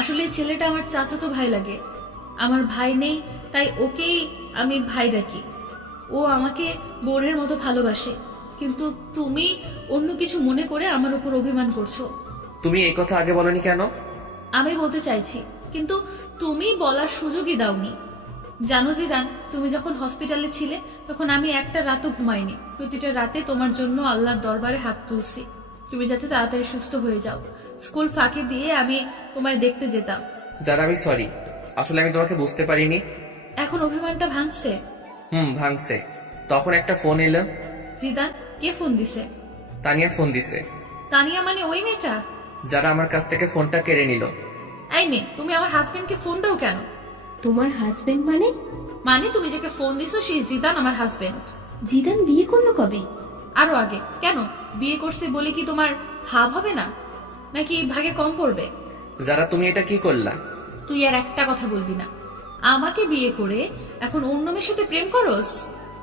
আসলে ছেলেটা আমার চাচাতো ভাই লাগে। আমার ভাই নেই, তাই ওকেই আমি ভাই ডাকি। ও আমাকে বোনের মতো ভালোবাসে, কিন্তু তুমি অন্য কিছু মনে করে আমার উপর অভিমান করছো। তুমি এই কথা আগে বলনি কেন? আমি বলতে চাইছি, কিন্তু তুমি বলার সুযোগই দাওনি। জানো জিদান, তুমি যখন হসপিটালে ছিলে তখন আমি একটা রাতও ঘুমাইনি। প্রতিটা রাতে তোমার জন্য আল্লাহর দরবারে হাত তুলছি, তুমি যাতে তাড়াতাড়ি সুস্থ হয়ে যাও। স্কুল ফাঁকি দিয়ে আমি তোমায় দেখতে যেতাম। যারা আমি সরি, আসলে আমি তোমাকে বুঝতে পারিনি। এখন অভিমানটা ভাঙছে? ভাঙছে। তখন একটা ফোন এলো। জিদান, কে ফোন দিছে? তানিয়া ফোন দিছে। তানিয়া মানে ওই মেয়েটা? যারা আমার কাছ থেকে ফোনটা কেড়ে নিল। এই মেয়ে, তুমি আমার হাজবেন্ডকে ফোন দাও কেন? তোমার হাজবেন্ড মানে? মানে তুমি যাকে ফোন দিছো সেই জিদান আমার হাজবেন্ড। জিদান বিয়ে করলো কবে? আরো আগে। কেন, বিয়ে করছে বলে কি তোমার ভাব হবে না, নাকি ভাগে কম পড়বে? যারা তুমি এটা কি করলা? তুই আর একটা কথা বলবি না। আমাকে বিয়ে করে এখন অন্য মেয়ের সাথে প্রেম করস?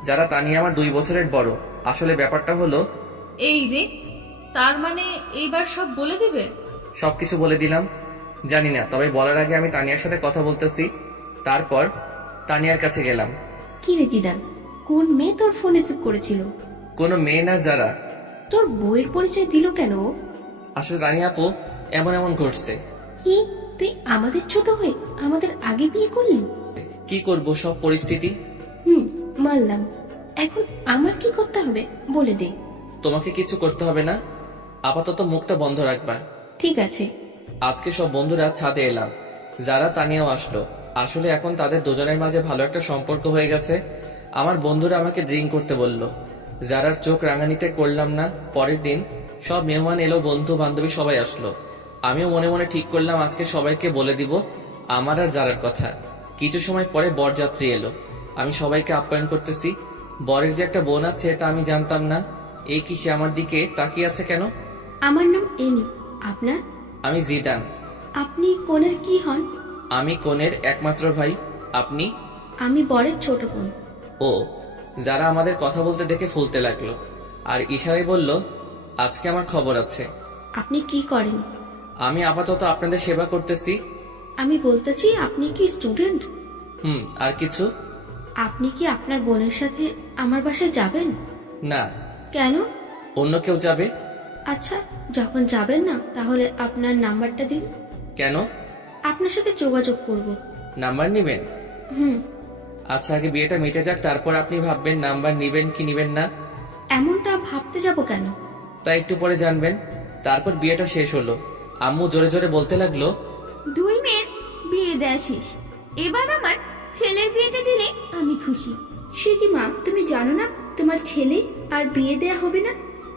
যারা তানিয়া আমার 2 বছরের বড়। আসলে ব্যাপারটা হলো এই রে, তার মানে এইবার সব বলে দিবে? সবকিছু বলে দিলাম। জানি না, তবে বলার আগে আমি তানিয়ার সাথে কথা বলতেছি। তারপর তানিয়ার কাছে গেলাম। কি রে জিদান, কোন মেয়ে তোর ফোন রিসিভ করেছিল? কোনো মেয়ে না, যারা। তোর বউয়ের পরিচয় দিল কেন? আসলে তানিয়া আপু, এমন এমন ঘটছে। কি তুই আমাদের ছোট হয়ে আমাদের আগে বিয়ে করলি? কি করব, সব পরিস্থিতি। মানলাম। এখন আমার কি করতে হবে বলে দে। তোমাকে কিছু করতে হবে না, আপাতত মুখটা বন্ধ রাখবা। ঠিক আছে। আজকে সব বন্ধুরা ছাদে এলাম। যারা তানিয়াও আসলো। আসলে এখন তাদের দুজনের মাঝে ভালো একটা সম্পর্ক হয়ে গেছে। আমার বন্ধুরা আমাকে ড্রিঙ্ক করতে বলল। যারার চোখ রাঙানিতে করলাম না। পরের দিন সব মেহমান এলো, বন্ধু বান্ধবী সবাই আসলো। আমিও মনে মনে ঠিক করলাম আজকে সবাইকে বলে দিব আমার আর যারার কথা। কিছু সময় পরে বরযাত্রী এলো। আমি সবাইকে আপ্যায়ন করতেছি। বরের যে একটা বোন আছে তা আমি জানতাম না। এই কি সে আমার দিকে তাকিয়ে আছে কেন? আমার নাম এনি। আপনার? আমি জিদান। আপনি কোনের কি হন? আমি কনের একমাত্র ভাই। আপনি? আমি বরের ছোট বোন। ও। যারা আমাদের কথা বলতে দেখে ফুলতে লাগলো আর ইশারায় বলল, আজকে আমার খবর আছে। আপনি কি করেন? আমি আপাতত আপনাদের সেবা করতেছি। আমি বলতেছি, আপনি কি স্টুডেন্ট? আর কিছু? আপনি কি আপনার বোনের সাথে আমার বাসায় যাবেন? না। কেন? অন্য কেউ যাবে। আচ্ছা, যখন যাবেন না তাহলে আপনার নাম্বারটা দিন। কেন? আপনার সাথে যোগাযোগ করব। নাম্বার নিবেন? আচ্ছা, আগে বিয়েটা মিটে যাক, তারপর আপনি ভাববেন নাম্বার নিবেন কি নিবেন না। এমনটা ভাবতে যাব কেন? তা একটু পরে জানবেন। তারপর বিয়েটা শেষ হলো। আম্মু জোরে জোরে বলতে লাগলো, 2 মেয়ের বিয়ে দেয়া শেষ, এবার আমার ছেলের বিয়েটা দিলে আমি খুশি। সে কি মা, তুমি জানো না তোমার ছেলে আর বিয়ে দেয়া হবে না?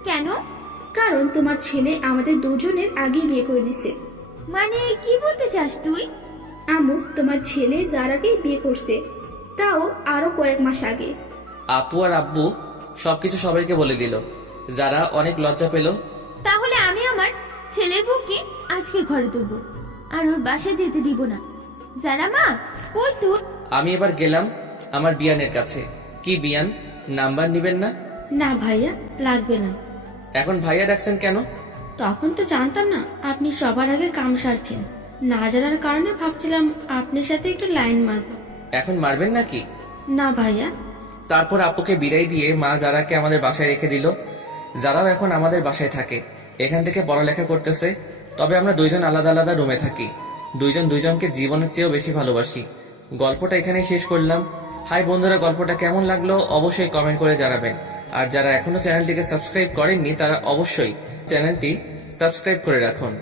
কেন? কারণ তোমার ছেলে আমাদের দুজনের আগেই বিয়ে করে দিছে। মানে কি বলতে চাস তুই? আম্মু, তোমার ছেলে যার আগেই বিয়ে করছে, তাও আরো কয়েক মাস আগে। আপু আর আব্বু সবকিছু সবাইকে বলে দিল। যারা অনেক লজ্জা পেল। তাহলে আমি আমার ছেলের বউকে আজকে ঘরে তুলবো আর ওর বাসায় যেতে দিব না। যারা মা, কই তুই? আমি এবার গেলাম আমার বিয়ানের কাছে। কি বিয়ান, নাম্বার নিবেন না? না ভাইয়া, লাগবে না। এখন ভাইয়া ডাকছেন কেন? তখন তো জানতাম না আপনি সবার আগে কাম সারছেন। না জানার কারণে ভাবছিলাম আপনার সাথে একটু লাইন মারবো। এখন মারবেন নাকি? না ভাইয়া। তারপর আপুকে বিদায় দিয়ে মা যারাকে আমাদের বাসায় রেখে দিল। যারাও এখন আমাদের বাসায় থাকে, এখান থেকে পড়ালেখা করতেছে। তবে আমরা দুইজন আলাদা আলাদা রুমে থাকি। দুইজন দুইজনকে জীবনের চেয়েও বেশি ভালোবাসি। গল্পটা এখানেই শেষ করলাম। হাই বন্ধুরা, গল্পটা কেমন লাগলো অবশ্যই কমেন্ট করে জানাবেন। আর যারা এখনো চ্যানেলটিকে সাবস্ক্রাইব করেননি তারা অবশ্যই চ্যানেলটি সাবস্ক্রাইব করে রাখুন।